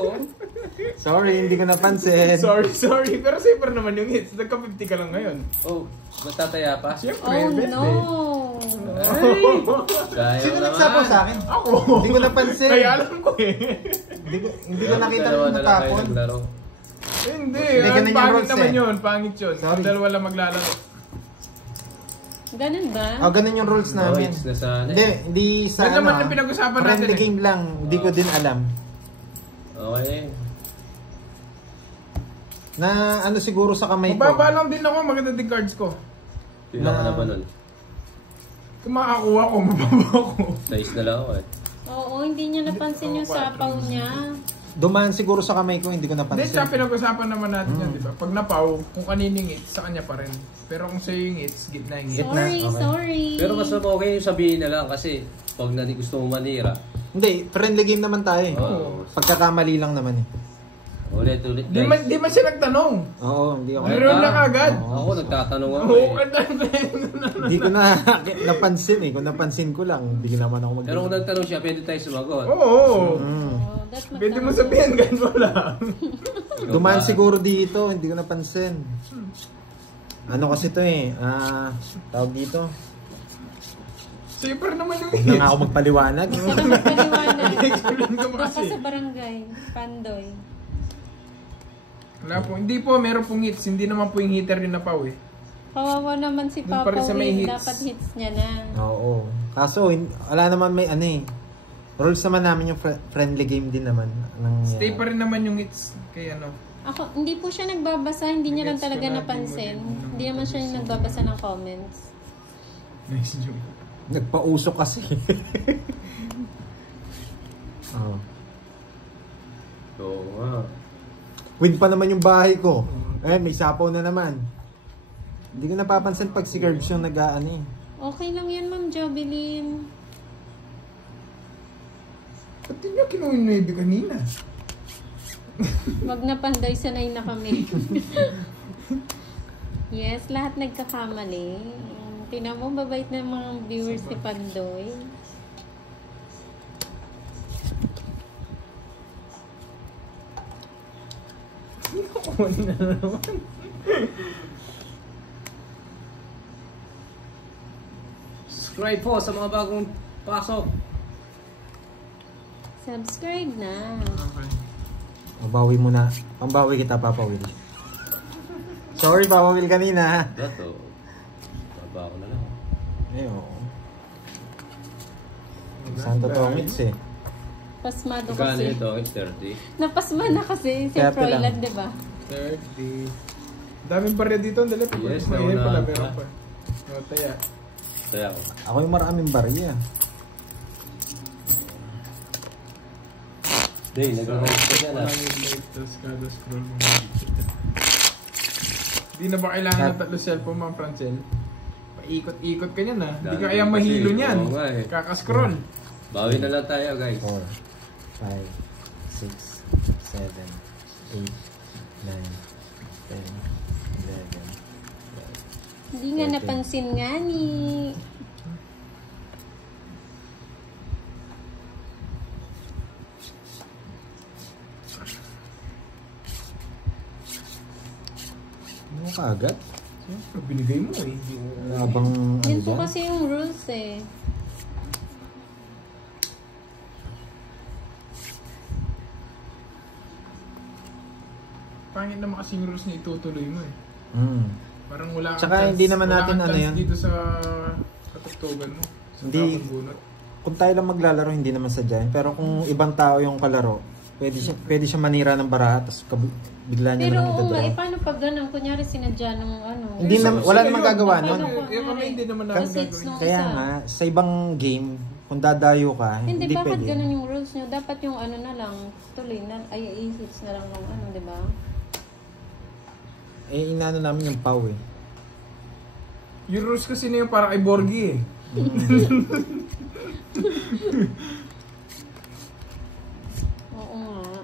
Sorry, hindi ko napansin. Sorry. Pero sa'yo pa rin naman yung hits. Nagka 50 ka lang ngayon. Oh, magtataya pa. Siyempre, Oh best no! Sayang Sino naman. nagsapaw sa akin? Ako. Hindi ko napansin. Kaya alam ko eh. Hindi ko nakita Dalawa nung na lang kayo natapon. naglaro. Hindi, ganun yung pangit rules naman eh. yun. Pangit yun. Sorry. Ang dalawa lang maglalaro. Ganun ba? Oh, ganun yung rules Oh, namin. hits na sana. Hindi sa Yan naman yung pinag-usapan natin friendly eh. game lang. Hindi ko din alam. Okay. Na ano siguro sa kamay ko. Mababa lang din ako, maganda din cards ko. Tingnan ko naman nun. Kung makakuha ko, mababa ako. Size na lang ako eh. Oo, hindi niya napansin yung sapaw niya. Dumaan siguro sa kamay ko, hindi ko Hindi, napansin. tsaka pinag-usapan naman natin yan, di ba? Pag napaw, kung kanining hits, sa kanya pa rin. Pero kung sa'yo yung hits, gitna yung hits. Sorry, Okay. sorry. Pero mas okay yung sabihin na lang kasi pag gusto mo manira. Hindi, friendly game naman tayo eh. Oo. Pagkakamali lang naman eh. Ulit Di man siya nagtanong. Oo, hindi ako. Meron na kagad. Ako nagtatanong ako Oo, eh. Hindi ko na napansin eh. Kung napansin ko lang, hindi naman ako mag- Pero kung nagtanong siya, pwede tayo sumagot. Oo. Mm. Oh, that's Pwede mo sabihin, ganun wala. Dumaan siguro dito, hindi ko napansin. Ano kasi to eh, tawag dito. Sa'yo pa rin naman yung Huwag na nga hits. ako magpaliwanag. Paliwanag. Explain ko Doon ka kasi. sa barangay. Pandoy. Wala po. Hindi po, meron pong hits. Hindi naman po yung hitter rin napaw eh. Kawawa naman si Doon pa Papa rin sa may Will. hits. Dapat hits niya na. Oo. Kaso, wala naman may ano eh. Rules naman namin yung friendly game din naman. Stay pa rin naman yung hits. Kaya ano. Ako, hindi po siya nagbabasa. Hindi niya lang Gets ko talaga na, napansin. di mo Hindi naman siya yung nagbabasa ng comments. Nice joke. Nagpausok kasi. Oo. Oo nga. Win pa naman yung bahay ko. Eh, may sapaw na naman. Hindi ko napapansin pag si Curbs yung nag-aano eh. Okay lang yan, Ma'am Jovelyn. Ba't din niya kinuha kanina? Wag na Pandoy, sanay na kami. Yes, lahat nagkakamali. Tingnan mo, babait na mga viewers ni Pandoy. Kukunin na naman. Subscribe po sa mga bagong pasok. Subscribe na. Okay. Mabawi mo na. Pambawi kita, Papa Will. Sorry, Papa Will, kanina. Dato. Baba ko na lang. Ayun. Santo Tomits eh. Pasmado Magkano kasi. ito? 30? Napasma na kasi si Kaya pala. Froilan, di ba? 30. Daming barya dito. Dali, Yes, may pala. nauna. Meron pa. O, taya. Kaya ako. Ako yung maraming barya. Day, nag-roast ka dyan ah. Tapos kada scroll mo. Hindi na ba kailangan ng tatlo cellphone, Ma'am Francel? Paikot-ikot ka niyan ah. Hindi ka Dami kaya kasi. mahilo niyan. Oo nga eh. Kakascroll. Bawi na lang tayo guys. 4, 5, 6, 7, 8, 9, 10, 11, Hindi nga napansin nga ni... Ano ka agad? Siyempre, binigay mo eh. Hindi mo. Habang ano Yan po dyan? kasi yung rules eh. Pangit naman kasi yung rules na itutuloy mo eh. Mm. Parang wala kang Tsaka chance, hindi naman wala natin kang ano chance yan. dito sa katugtugan mo. Sa Hindi. tapang bunot. Kung tayo lang maglalaro, hindi naman sadya yun. Pero kung ibang tao yung kalaro, pwede siya manira ng baraha, tapos bigla niya Pero na lang oo nga, itadraw. eh paano pag ganun? Kunyari sinadya ng ano. Hindi Eh, na, so- wala so namang yun, gagawa paano nun. po? Eh, kami hindi naman namin Kasi it's gagawin. no- Kaya isa. nga, sa ibang game, kung dadayo ka, Hindi, hindi bakit pwede. ganun yung rules nyo? Dapat yung ano na lang, tuloy na, ay i-hits na lang ng ano, di ba? Eh, inano namin yung pau eh. Yung rules kasi na yung para kay Borgie eh. Oo nga.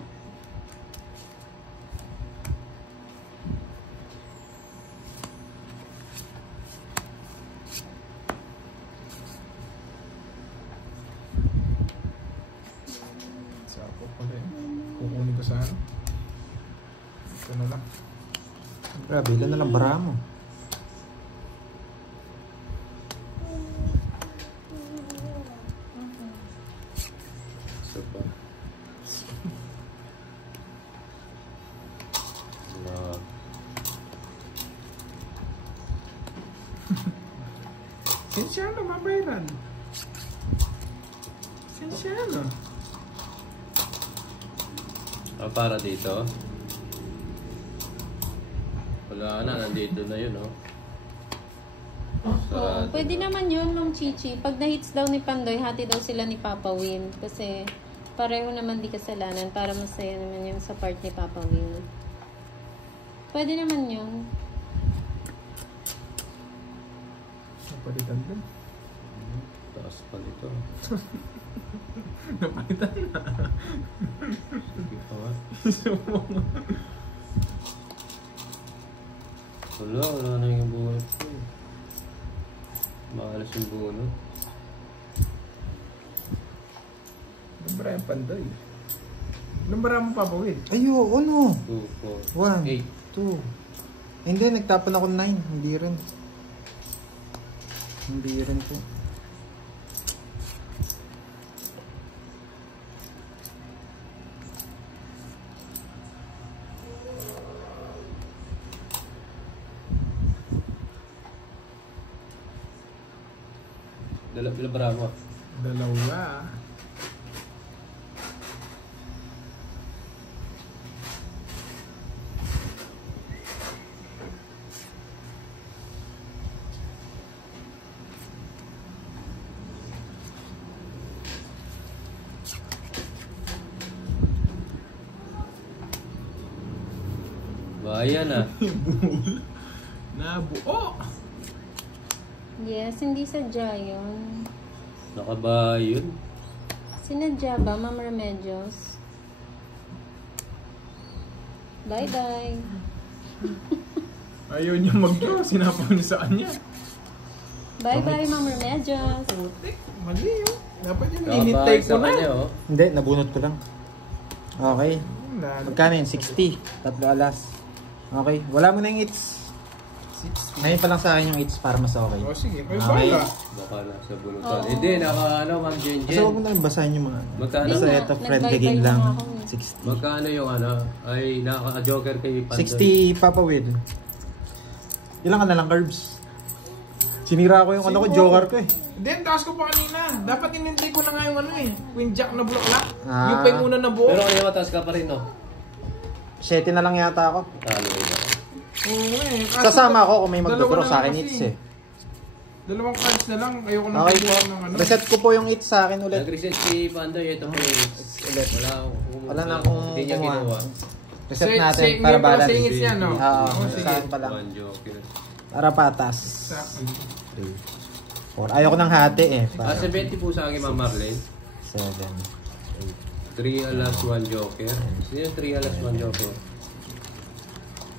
Sa ako pala yun. Kukunin ko sa ano. Ito na lang. Grabe, ilan na lang baraha mo. Isa pa. Na. Sensyano, mabayaran. Sensyano. Para dito. Wala na, nandito na yun oh. Oo, pwede naman yun, Ma'am Chichi. Pag na-hits daw ni Pandoy, hati daw sila ni Papa Will. Kasi pareho naman di kasalanan para masaya naman yung sa part ni Papa Will. Pwede naman yun. Napalitan din. Taas pa nito. Napalitan na. Sige pa nga. Wala na yung buhay ko. Maalas yung bunot. Numbara yung Pandoy. Numbara mo Papa Will. Ay, oo, no. 2, 1, 4, 2. Hindi, nagtapon ako 9. Hindi rin. Hindi rin po. Dala mo. Dalawa. Bayan ah. Nabuo. Yes, hindi sadya yun. Nakabayon. Sinadya ba, Ma'am Remedios? Bye-bye. Ayaw niya mag-draw. Sinapang niya sa kanya. Bye-bye, Ma'am Remedios. Putik. Mali yun. Dapat yung Nakapahag inintay ko sa na. kanya, oh. Hindi, nabunot ko lang. Okay. Lalo. Magkano yun? 60. Tatlo alas. Okay. Wala mo na yung hits. 60. Ngayon pa lang sa akin yung hits para mas okay. O sige, may Okay. bala. Baka nasa bunutan. Oo. Hindi, ano, Ma'am Jen Kasi huwag mo na rin basahin yung mga... Magkano? Basta Hindi nga, ito, friendly nag-bye-bye game lang. lang ako eh. 60. Magkano yung ano? Ay, naka-joker kay Pandoy. 60 Papa Will. Ilang ka na lang, Curbs? Sinira ko yung ano ko, Siguro. joker ko eh. Hindi, ang taas ko pa kanina. Dapat inintay ko na nga yung ano eh. Queen Jack na bulaklak. Ah. Yung pa yung una na buo. Pero kayo mataas ka pa rin, no? 7 na lang yata ako. Talo kayo. Oo eh. Kaso, Sasama ako kung may dalawa magdodoro na sa akin kasi. hits eh. Dalawang cards na lang. Ayoko na Okay po. kumuha ng ano. Reset ko po yung hits sa akin ulit. Nag-reset si Pandoy. Ito po yung Ulit. Wala Wala na akong Hindi niya kumuha. ginawa. Reset Say- natin say- para ngayon pala balance. singits yan, no? Oo, Oo, sige. sa akin pa lang. One joker. Para patas. Exactly. 4. Ayoko ng hati eh. Ah, Para 70 po sa akin, Ma'am Marlene. 7. 3 alas, 1 joker. Sino yung 3 alas, 1 joker?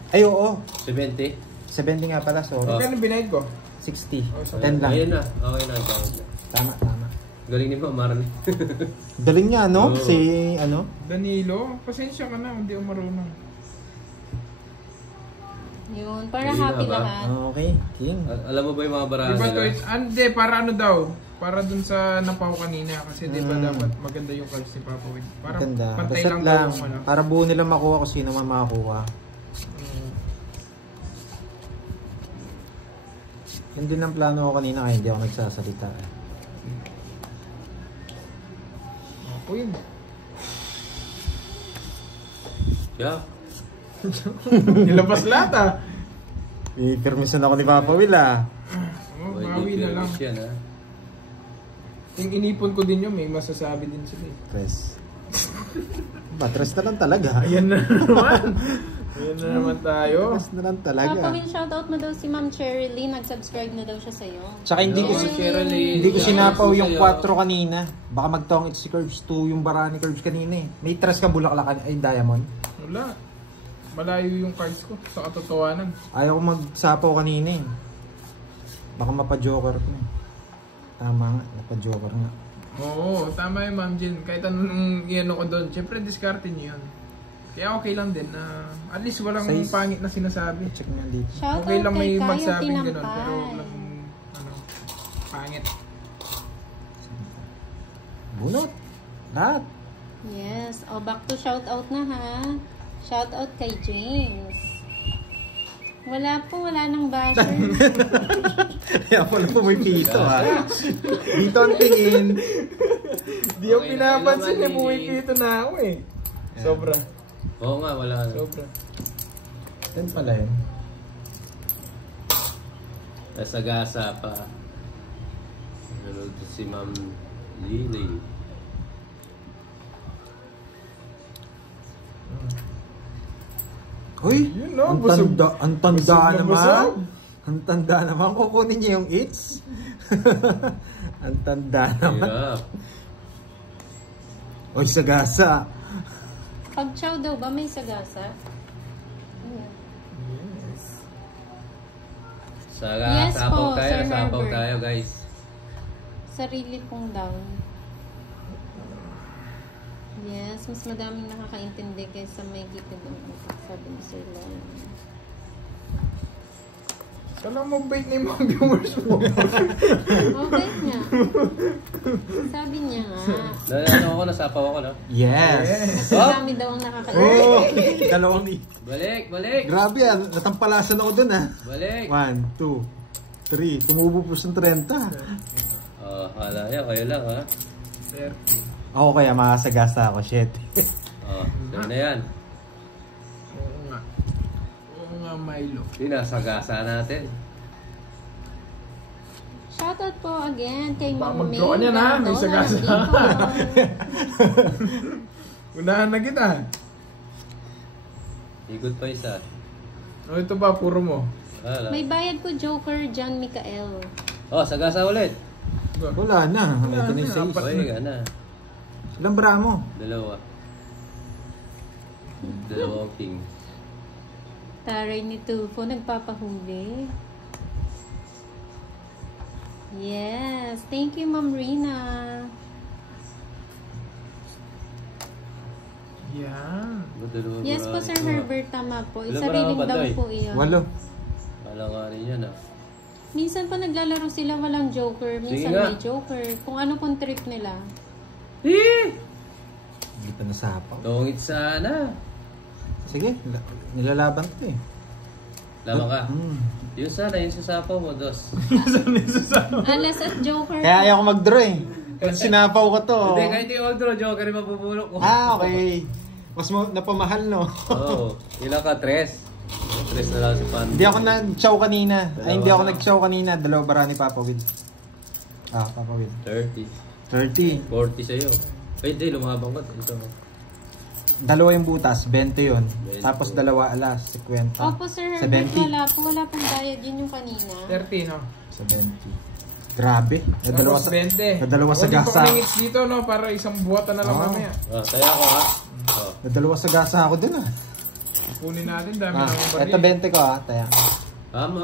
Ay, oo. 70? 70 nga pala, sorry. Magkano binayad ko? 60. Oh, 10 lang. Ayun na. Okay na. Tawag na. Tama, tama. Galing ni Ma'am Marlene. Galing niya, no? Oo. Si, ano? Danilo, pasensya ka na. Hindi ako marunong. Yun, para Hindi happy na ba? lahat. Okay, king. Alam mo ba yung mga barahan Diba nila? to? Hindi, para ano daw? Para dun sa napaw kanina. Kasi di ba Mm. dapat maganda yung cards ni Papa Win. Para Ganda. pantay Reset lang lang. daw yung ano. Para buo nila makuha kung sino man makakuha. Mm. Yun din ang plano ko kanina kaya hindi ako nagsasalita. Eh. Ako yun. Yeah. Nilabas lahat ah. May permission ako ni Papa Will ah. Oh, Boy, bawi di na lang. permis yan, ha? Yung inipon ko din yun, may masasabi din sila eh. Tres. Tres na lang talaga. Ayan na naman. Ayan na naman tayo. Tres na lang talaga. Papa Will, shoutout mo daw si Ma'am Cheryl. Nag-subscribe na daw siya sa'yo. Tsaka hindi ko, Si Sherilyn. hindi ko sinapaw yung Sa'yo. 4 kanina. Baka magtong si Curbs 2 yung bara ni Curbs kanina eh. May tres ka bulaklakan ay diamond. Wala. Malayo yung cards ko sa katotohanan. Ayaw ko magsapaw kanina eh. Baka mapa-joker ko eh. Tama nga, mapa-joker nga. Oo, tama yung Ma'am Jen. Kahit anong iano ko doon, syempre diskarte niyo yun. Kaya okay lang din na at least walang Size. pangit na sinasabi. Check nga dito. Shoutout Okay lang may kay Kayo magsabing gano'n, pero Tinampay. walang ano, pangit. Bunot. Lahat. Yes. O, back to shoutout na ha. Shoutout kay James. Wala po, wala nang basher. Kaya pala po may pito ha. Dito ang tingin. Di ako Okay, pinapansin ilan eh, man pumipito na ako eh. Sobra. Oo nga, wala. Sobra. Yan pala yun. Nasagasa pa. Nanood si Ma'am Lily. Uy, Yun, no? ang Busog. tanda, ang tanda Busog na naman. busog. Ang tanda naman. Kukunin niya yung hits. Ang tanda naman. Hirap. Uy, sagasa. Pag chow daw ba may sagasa? Ayan. Yes Sapaw po, tayo, Sir sapaw Herbert. tayo, guys. Sarili pong down. Yes, mas madaming nakakaintindi kaysa may gipid ang utak, sabi ni Sir Lon. Kala mo bait na yung mga viewers mo. Okay nga. Sabi niya nga. Ano ako, nasapaw ako, no? Yes. Mas marami daw ang nakakaintindi. Oh, dalawang ni. Balik, balik! Grabe ah, natampalasan ako dun ah. Balik! 1, 2, 3. Tumubo po sa 30. Oh, hala yan, kayo lang, ha? Perfect. Ako kaya makasagasa ako, shit. Oh, saan na yan? Oo nga. Oo nga, Milo. Sinasagasa natin. Shoutout po again kay Baka Ma'am May. mag-draw ka niyan, ha? May Gano, sagasa. nandito. Unahan na kita. Ikot pa isa. O ito ba, puro mo? Hala. May bayad po Joker John Michael. Oh, sagasa ulit. Wala na. Ito na yung na, 6. apat. Oy, ka na. Ilang bra mo? Dalawa. Dalawang king. Taray ni Tufo, nagpapahuli. Yes. Thank you, Ma'am Rina. Yan. Yes po, Sir Herbert. Tama po. Ilan Sariling ba daw Bandoy? po iyon. 8. Kala nga rin yan Minsan pa naglalaro sila walang joker. Minsan Sige nga. may joker. Kung ano pong trip nila. Hindi pa nasapaw. Tungit sana. Sige, nilalaban ko eh. Laban ka. Yun sana, yung sasapaw mo, dos. Alas at joker. Kaya ayaw ko mag-draw eh. Sinapaw ko to. Hindi, kahit yung old draw, joker yung mapupulok ko. Okay. Mas napamahal, no? Oo. Ilan ka? 3. 3 na lang si Pando. Hindi ako nag-chow kanina. Ay, hindi ako Dalawa. nag-chow kanina. 2 bara ni Papa Will. Papa Will. 30. 30. 40 sa'yo. Ay, hindi. Lumabang ka. Ito. 2 yung butas, 20 yun. 20. Tapos 2 alas, 50. Opo, Sir Herbert. 70. Wala pong bayad. Yun yung kanina. 30, no? 70. Grabe. Nadalawa Tapos sa 20. nadalawa sa Kunin pa gasa. ko ng hits dito, no? Para isang buwatan na lang Oo. mamaya. Taya ko ha. Nadalawa sa gasa ako dun Kunin natin, dami naman baril. Ito 20 ko taya.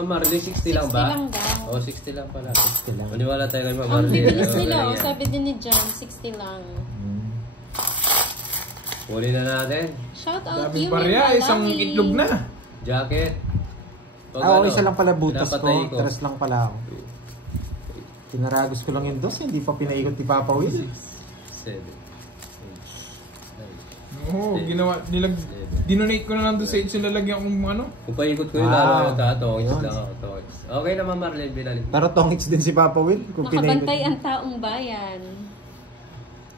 Marley, 60 lang 60 ba? lang daw. Oo, 60 lang pala. 60 lang. Maniwala tayo kay Ang Marley. bibilis nila. Sabi din ni John, 60 lang. Huli na natin. Shout out Daming you, barya, isang itlog na. Jacket. Pag Okay, isa lang pala butas ko. pinapatay ko. 3 lang pala ako. Tinaragos ko lang yung dos, hindi pa pinaikot ni Papa Will. 7. Oo, ginawa, dinonate ko na lang doon sa hits yung lalagyan kong ano. Kung paikot ko yung lalo yung tongits lang ako. Tongits. Okay naman Marley, binalik. Pero tongits din si Papa Will. Kung Nakabantay pinaikot. ang taong bayan.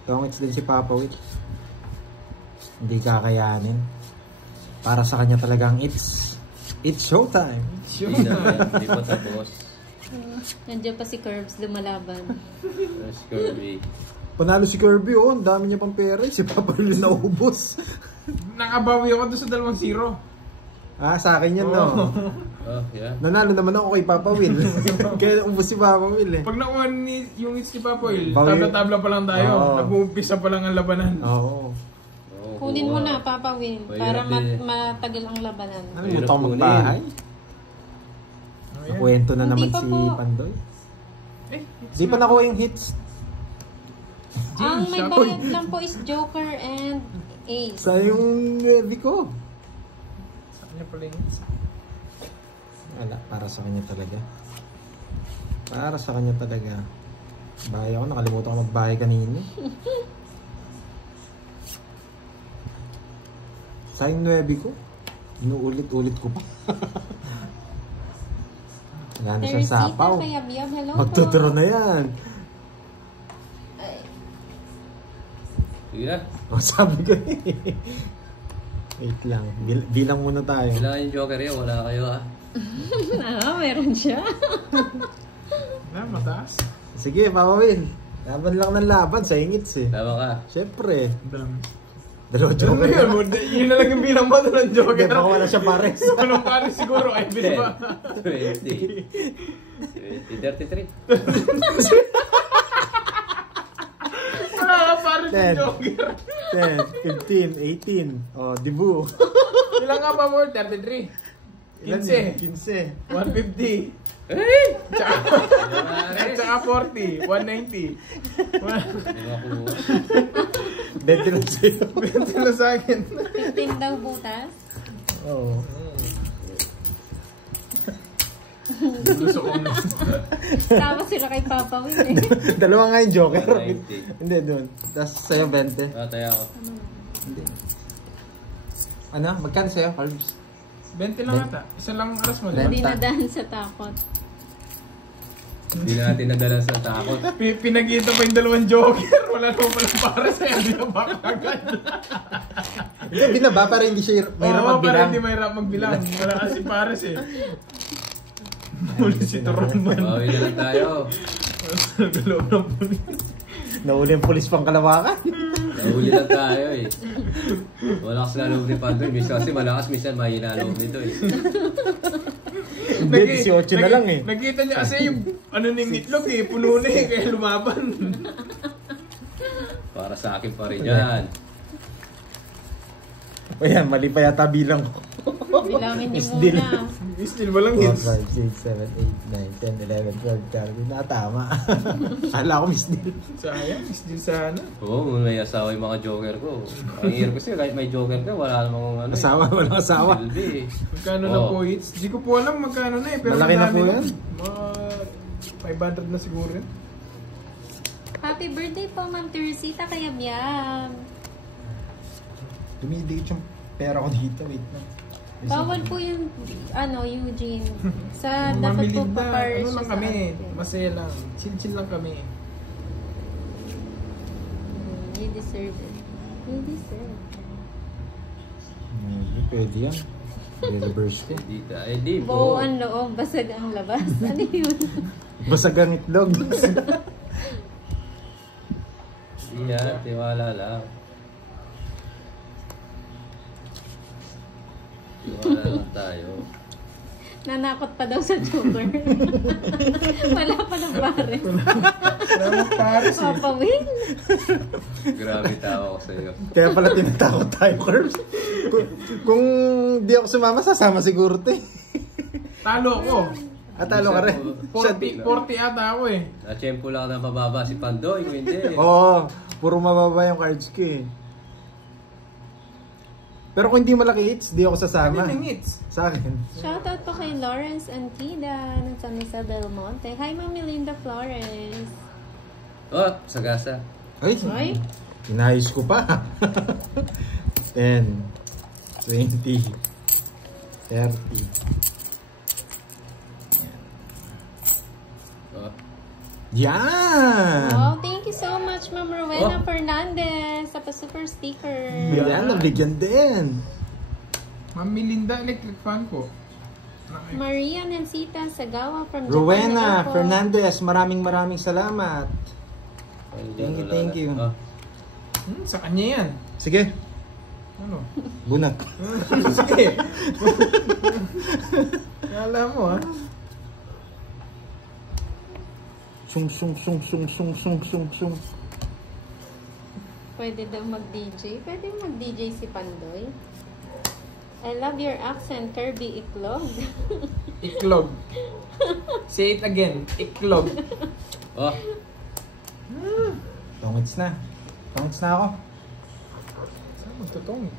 Tongits din si Papa Will. Hindi kakayanin. Para sa kanya talagang it's showtime. Hindi na, hindi pa tapos. Nandiyan pa si Curbs lumalaban. Let's Kirby. Panalo si Kirby, oh. Ang dami niya pang pera. Si Papa Will naubos. Nakabawi ako doon sa 2-0. Sa akin yan, no? Oh, yeah. Nanalo naman ako kay Papa Will. Kaya ubos si Papa Will, eh. Pag nakuha yung hits ni Papa Will, Bawi- tabla-tabla pa lang tayo. Oo. Nag-uumpisa pa lang ang labanan. Oo. Kunin mo na, Papa Will, para Mahirap din. matagal ang labanan. Ano mo Mahirap ito kunin. magbahay? Ayan. Nakwento na Hindi naman pa si po. Pandoy. Hits Di pa na. nakuha yung hits. Ang may James, bayad lang po is Joker and Ace. Sa yung Levi ko. Sa kanya pala yung hits. Wala, para sa kanya talaga. Para sa kanya talaga. Bahay ako, nakalimutan ko magbahay kanina. Sa yung 9 ko, inuulit-ulit ko pa. Wala na siyang sapaw. Teresita, Kayabiyab, hello po. Magtuturo na yan. Ay, Sige na. O sabi ko wait lang, bilang muna tayo. Kailangan yung joker yun. Wala kayo ha. meron siya. Na, mataas. Sige, Papa Will. Laban lang ng laban sa ingits eh. Tama ka. Siyempre. Dami. Dalawa Ano joker. yun? Yun na lang yung bilang mo ng Hindi, joker. baka wala siya pares. Anong paano siguro? Ay, bilis ba? 20. 33. Wala ka pares yung 10. joker. 10, 15, 18. Oh, dibu. Ilan nga ba mo? 33. 15. 15. 150. Hey! Tsaka 40. 190. Nakakuha. 20 lang sa'yo. Bento na sa akin. 15 daw butas. Oo. Gusto ko na. Tawa sila kay Papa Will eh. Dalawa nga yung joker. 90. Hindi, doon. Tapos sa'yo 20. Taya ako. Hindi. Ano? Magkano sa'yo, Carbs? 20 lang ata. Isa lang aras mo, di ba? Hindi nadaan sa takot. Hindi natin nadala sa takot. Pinagita pa yung dalawang joker. Wala naman palang para sa'yo. Hindi na baka agad. Hindi, binaba para hindi siya mahirap Oo, para magbilang. hindi mahirap magbilang. Wala kasi pares eh. Muli si Toron man. Bawi na lang tayo. Nagalaw ng pulis. Nauli yung pulis pang Kalawakan. Nahuli lang tayo eh. Malakas na loob ni Pandoy. Minsan kasi malakas, minsan mahina loob nito eh. Hindi, 18 na lang eh. Nakita niya kasi yung ano ning itlog eh. Puno na eh. Kaya lumaban. Para sa akin pa rin yan. Ayan, mali pa yata bilang ko. Bilangin niyo Miss Dil. muna. Still walang 4, hits. 5, 6, 7, 8, 9, 10, 11, 12, 13. Tama. Kala ko Miss Dil. Sayang, still sana. Oo, may asawa yung mga joker ko. Ang hirap kasi kahit may joker ka, wala namang ano. Asawa, walang asawa. Silbi. Magkano na po hits? Hindi ko po alam magkano na eh. Pero Malaki na madami po yan. Mga 500 na siguro yan. Happy birthday po, Ma'am Teresita Kayabiyam. Dumidikit yung pera ko dito. Wait na. Bawal po yung, Eugene. Sa dapat po Mamilinda. papar Ano siya lang sa kami. ate. Masaya lang. Chill-chill lang kami. You deserve it. You deserve it. Pwede yan. Reverse ko. Di Buo po. ang loob, basag ang labas. Ano yun? Basag ang itlog. Di yan, tiwala lang. Tiwala lang tayo. Nanakot pa daw sa joker. Wala pa ng pare. Wala mo pares eh. Papa Will. Grabe tawa ko sa'yo. Kaya pala tinatakot tayo, Curbs. Kung di ako sumama, sasama siguro te. Talo ako. Talo ka rin. 40 ata ako eh. Na-champo lang ng pababa si Pandoy, kung hindi. Oo, puro mababa yung cards ko eh. Pero kung hindi malaki hits, di ako sasama. Ano yung hits? Sa akin. Shoutout po kay Lawrence Antida ng San Misa del Monte. Hi, Ma'am Melinda Flores. Oh, sagasa. Ay, Ay. inayos ko pa. 10, 20, 30. Oh. Yan! Wow, thank you so much, Ma'am Rowena Oh. Fernandez sa pa-super sticker. Yan, nabigyan din. Ma'am Melinda, electric fan ko. Maria Nancita Sagawa from Japan. Rowena Hello po. Fernandez, maraming salamat. Thank you. Oh. Sa kanya yan. Sige, Ano? bunat. Sige. Kala mo ha. Sung. Pwede daw mag-DJ. Pwede mag-DJ si Pandoy. I love your accent, Kirby Iklog. Iklog. Say it again. Iklog. Oh. Tongits na. Tongits na ako. Saan magtutongit?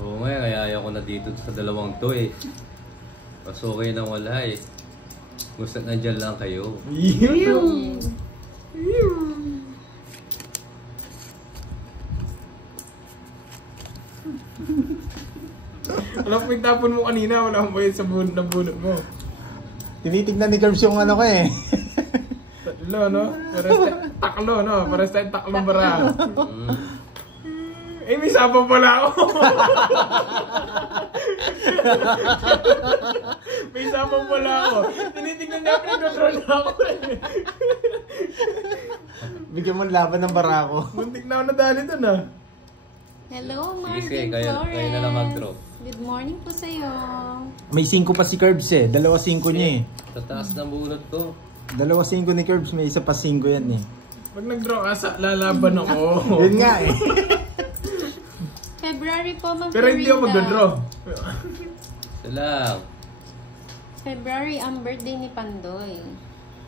Oo nga, kaya ayaw ko na dito sa dalawang to eh. Mas okay nang wala eh. Gusto nandyan lang kayo. Alam ko yung tapon mo kanina. Wala akong bayad sa bunot mo. Tinitignan ni Curbs yung ano ko eh. Tatlo, no? Pares tayo taklo, no? Pares tayo taklong bara. Eh, may sabang pala ako. May sabang pala ako. Tinitignan niya ako, nag-draw na ako eh. Bigyan mo laban ng barako. Muntik na ako nadali dun ah. Hello, Sige, Marvin sige, Flores. kayo na lang mag-draw. Good morning po sa'yo. May 5 pa si Curbs eh. 2 5 niya eh. Sa taas ng bunot ko. 2 5 ni Curbs, may isa pa 5 yan eh. Pag nag-draw ka, lalaban ako. Yun nga eh. February po, Ma'am Pero hindi ako Florinda. mag-draw. Salam. February ang birthday ni Pandoy.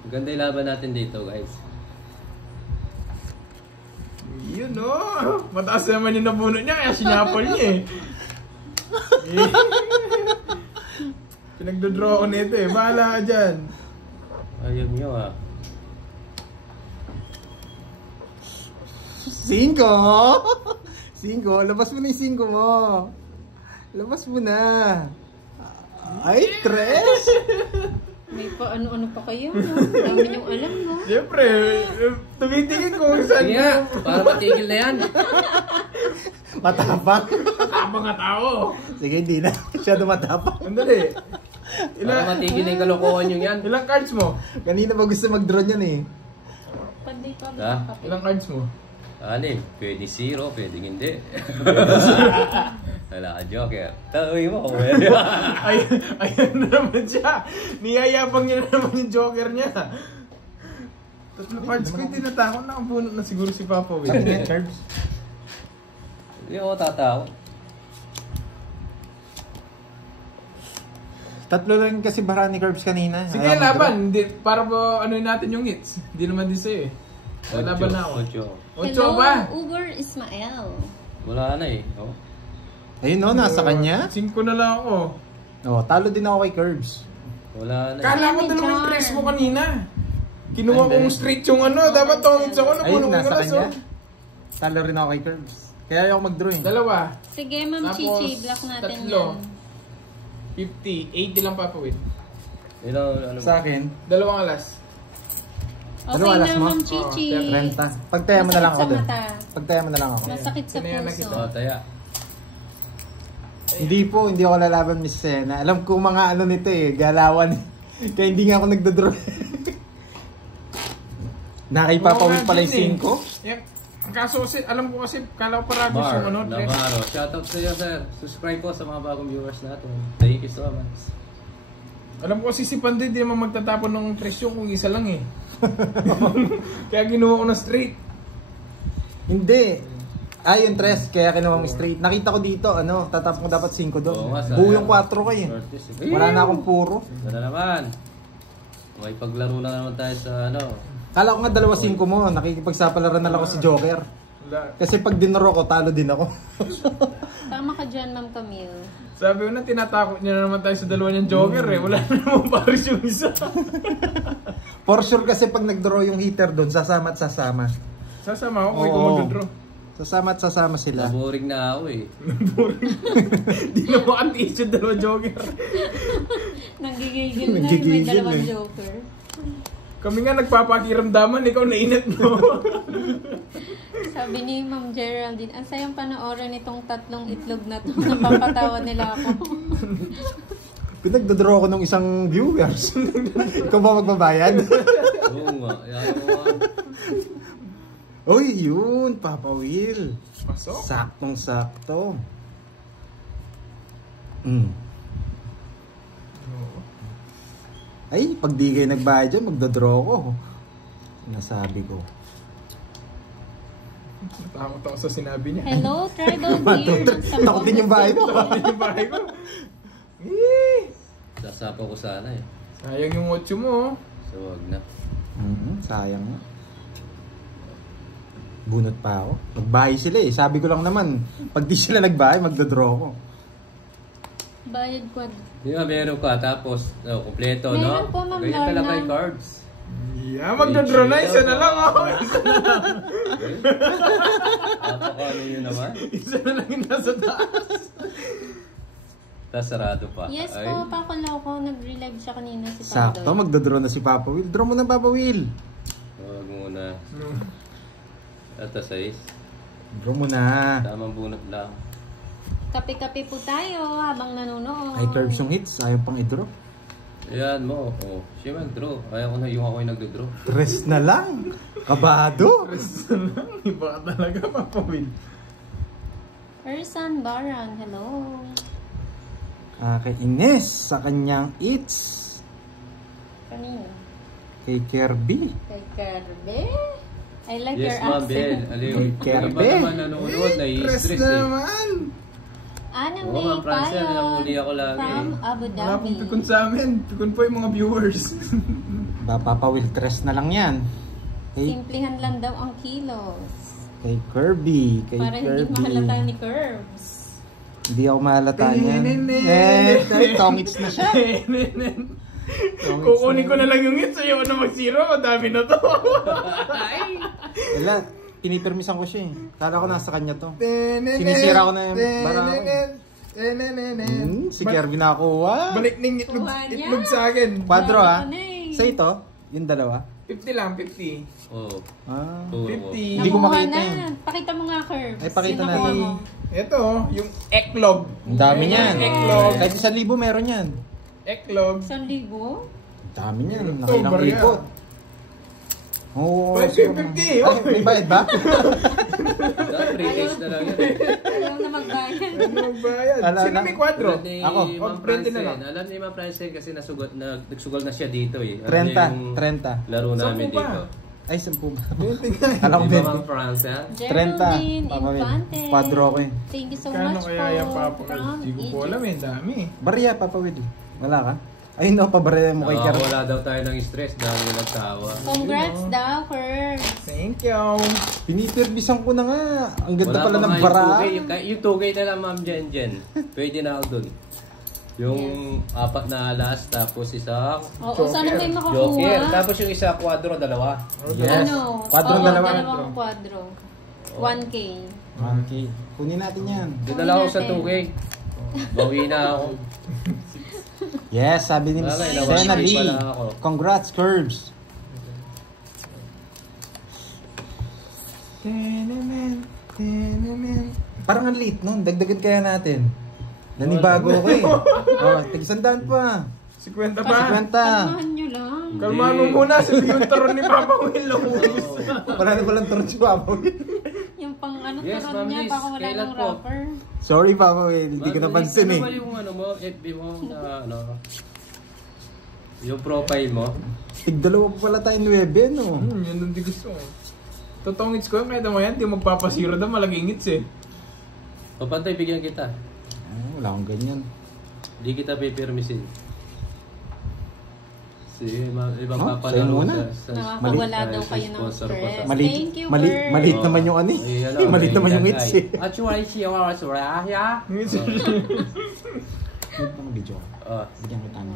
Maganda yung laban natin dito, guys. Yun no. Mataas naman yung nabunot niya, kaya sinapol niya eh. Pinagdodraw ako nito eh. Bahala ka dyan. Ayaw nyo ah. 5! 5! Labas mo na yung 5 mo. Labas mo na. Ay, 3! May pa ano-ano pa kayo, no? Dami niyong alam, no? Siyempre, tumitingin ko kung saan Sige nga, para matigil na yan. Matapang. Tapang nga tao. Sige, hindi na. Masyado matapang. Andali. Para matigil na yung kalokohan nyo yan. Ilang cards mo? Kanina ba gusto mag-draw niyan eh. Pandoy pa Ha? ba? Ilang cards mo? Anim, pwede 0, pwede hindi. Wala ka, Joker. Tawin mo. Ayan na naman siya. Niyayabang niya na naman yung joker niya. Tatlo cards ko, hindi natakot. Nakabunot na siguro si Papa Will. Sabi niya, Curbs. Hindi ako tatawa. Tatlo lang kasi bara ni Curbs kanina. Sige, Ayaw laban. Hindi, para po ano natin yung hits. Hindi naman din sa'yo eh. Laban na ako. 8 Hello, ba? Uber Ismael. Wala na eh. Oh. Ayun no, nasa kanya. 5 na lang ako. Oh, talo din ako kay Curbs. Wala na eh. Kala ko Ay, dalawang John. tres mo kanina. Kinuha Hindi. kong straight yung ano. Dapat tongits ako. Ayun, Napuno ko nasa na kanya. Talo rin ako kay Curbs. Kaya ayaw mag-draw eh. Dalawa. Sige, Ma'am Tapos, Chichi, block natin tatlo. yan. 50. 80 lang Papa Will. Ano Sa akin, Dalawang alas. Okay Ano, alas na, mo? Ma'am Chichi. 30. Pagtaya mo na lang ako Masakit doon. sa mata. Pagtaya mo na lang ako. Masakit sa Kinayan na puso. kita. Oh, taya. Hindi po, hindi ako lalaban Miss Sena. Alam ko mga ano nito eh, galawan. Kaya hindi nga ako nagdodraw. Nakipapawin pala yung 5. Yan. Ang kaso kasi, alam ko kasi, kala ko paragos Bar, yung ano. tres. Navarro. Shoutout sa iyo, sir. Subscribe po sa mga bagong viewers natin. Thank you so much. Alam ko kasi si Pandoy, di naman magtatapon ng presyo kung isa lang eh. Kaya ginawa ko na straight. Hindi. Yung 3, kaya kinuha mo straight. Nakita ko dito, ano, tatapon ko dapat 5 doon. Oo nga, Buo sayang. yung 4 ko eh. Wala na akong puro. Ganda naman. May paglaro na naman tayo sa ano. Kala ko nga 2-5 mo, nakikipagsapalaran na lang ako si Joker. Wala. Kasi pag dinaro ko, talo din ako. Tama ka dyan, Ma'am Camille. Sabi ko na, tinatakot niya na naman tayo sa dalawa niyang Joker eh. Wala na naman pares yung isa. For sure kasi pag nagdraw yung hitter doon, sasama at sasama. Sasama ako, kaya Oo. kung mag-draw. Sasama at sasama sila. Boring na ako eh. Di na makatiis yung dalawa Joker. Nanggigigil na, may Nanggigigil dalawang eh. joker. Kami nga nagpapakiramdaman, ikaw nainit mo. Sabi ni Ma'am Geraldine, ang sayang panoorin itong 3 itlog na to. Napapatawa nila ako. Pinagdodraw ko ng isang viewers. Ikaw ba magbabayad? Oo nga. Ayaw mo nga. Uy, yun, Papa Will. Pasok. Saktong-sakto. Ay, pag di kayo nagbayad dyan, magdodraw ko. Nasabi ko. Takot ako sa sinabi niya. Hello, Tribal Deer. Takot din yung bahay mo. Takot yung bahay ko. Eh, Sasapa ko sana eh. sayang yung 8 mo. Oh. So wag na. Sayang nga. Bunot pa ako. Magbahay sila eh. Sabi ko lang naman, pag di sila nagbahay, magdodraw ko. Bayad quad. Di ba meron ka tapos kompleto no? Meron po, Ma'am Ganyan talaga Lorna. yung cards. Yeah, magdodraw na. Isa na lang ako. Isa na lang. Napakano yun naman. Isa na lang yung nasa taas. Tapos sarado pa. Yes Ay. po, Pakuloko. Nag-relive siya kanina si Sakto, Pandoy. magdodraw na si Papa Will. Draw mo na, Papa Will. Huwag muna. At 6. Draw mo na. Tamang bunot lang. Kape-kape po tayo habang nanonood. Ay, curves yung hits. Ayaw pang i-draw. Ayan mo. Oh. Siya man, draw. Ayaw ko na yung ako yung nagdo-draw. 3 na lang. Kabado. Isa na lang. Iba ka talaga, Papa Will. Ersan Baran, hello. Kay Ines sa kanyang eats. Kanino? Kay Kirby. Kay Kirby. I like Yes, your Ma'am Bel. accent. Aliw. Kirby. Iba naman nanonood, nai-stress na eh. naman. Anang Oo, May Ma'am Francel, Payon namuli ako lagi from eh. Abu Wala Dhabi. pong pikon sa amin. Pikon po yung mga viewers. Papa Will 3 na lang yan. Kay, Simplihan lang daw ang kilos. kay Kirby. Kay Para hindi Kirby. mahalata ni Curbs. Hindi ako mahalata niyan. Tongits na siya. Kukunin ko na lang yung hits. Ayaw na mag-zero. Madami na to. Wala, pinipermisan ko siya eh. Kala ko nasa kanya to. Sinisira ko na yung barako. Si Kirby nakakuha. Balik ng itlog, Kuha niya. itlog sa akin. Kwadro ha. Ano eh. Sa ito, yung dalawa. 50 lang, 50. Oo. Ah. Oo. 50. Hindi ko Nakuha makita na. eh. Pakita mo nga, Curbs. Ay, pakita Yung nakuha natin. mo. Ito, yung eklog. Ang dami niyan. Eklog. Kahit 1,000 meron yan. Eklog. 1,000? Ang dami niyan. Ito, Nakailang barya. ikot. Oo. Pwede siguro. 50. Ay, may bayad ba? Dapat 3 days na lang yan eh. Ayaw na magbayad. Ano magbayad? Ala, Sino may kwadro? Alam ni Ako. Ma'am 20 na lang. Francel. Alam ni Ma'am Francel kasi nagsugal na siya dito eh. Alam niya 30. 30. Laro namin 10 pa. dito. Ay, 10 ba? 20 ka. Alam ko Di ba 20. Mang France, ha? Geraldine 30, Papa Will. Infante. Quadro ko eh. Thank you so Kano much kaya yung Papa Will? from Hindi ko po alam eh, dami eh. Barya, Papa Will. Wala ka? Ay, no, pabarya mo kay Karen. Wala daw tayo ng stress dahil nagtawa. Congrats daw, Curbs. Thank you. Pinipirbisan ko na nga. Ang ganda Wala pala pa ng nga bara. yung 2K na lang, Ma'am Jen. Pwede na ako dun. Yung apat na alas, tapos isang Oo, sana may Joker. makakuha. Tapos yung isa, quadro, dalawa. Yes. Ano? Quadro Oo, dalawa. dalawang quadro. 1K. 1K. Kunin natin yan. Dinala ko sa natin. 2K. Bawi na ako. Yes, sabi ni Wala, Sena nawawi B. pala ako. Congrats, Curbs. Parang ang liit nun. Dagdagan kaya natin. Nanibago ko eh. Oh, tig-100 pa. 50 pa. 50. Kalmahan nyo lang. Kalmahan mo muna, sabi yung turon ni Papa Will. Wala na palang turun si Papa Will. Yung pang ano Yes, turon Ma'am niya, Liz, baka wala kailan ng po? rapper. Sorry, Papa Will. Hindi ko napansin eh. Ano ba yung ano mo, FB mo na ano? Yung profile mo? Tig-dalawa pa pala tayo 9, no? Yun ang di gusto ko. Totoong hits ko, kahit mo yan, di magpapasiro daw, malaging hits eh. Papantay, bigyan kita. Wala akong ganyan. Hindi kita pipirmisin. Si ibang Oh, papalaro sa'yo muna. Nakakawala Mali. daw kayo ng Sponsor ko stress. sa- Mali, Thank you, mali, Curbs. maliit naman yung ano eh. Maliit naman yung hits eh. Actually, siya wala sa ya. Wait lang, video ko. Oh. Bigyan kita na.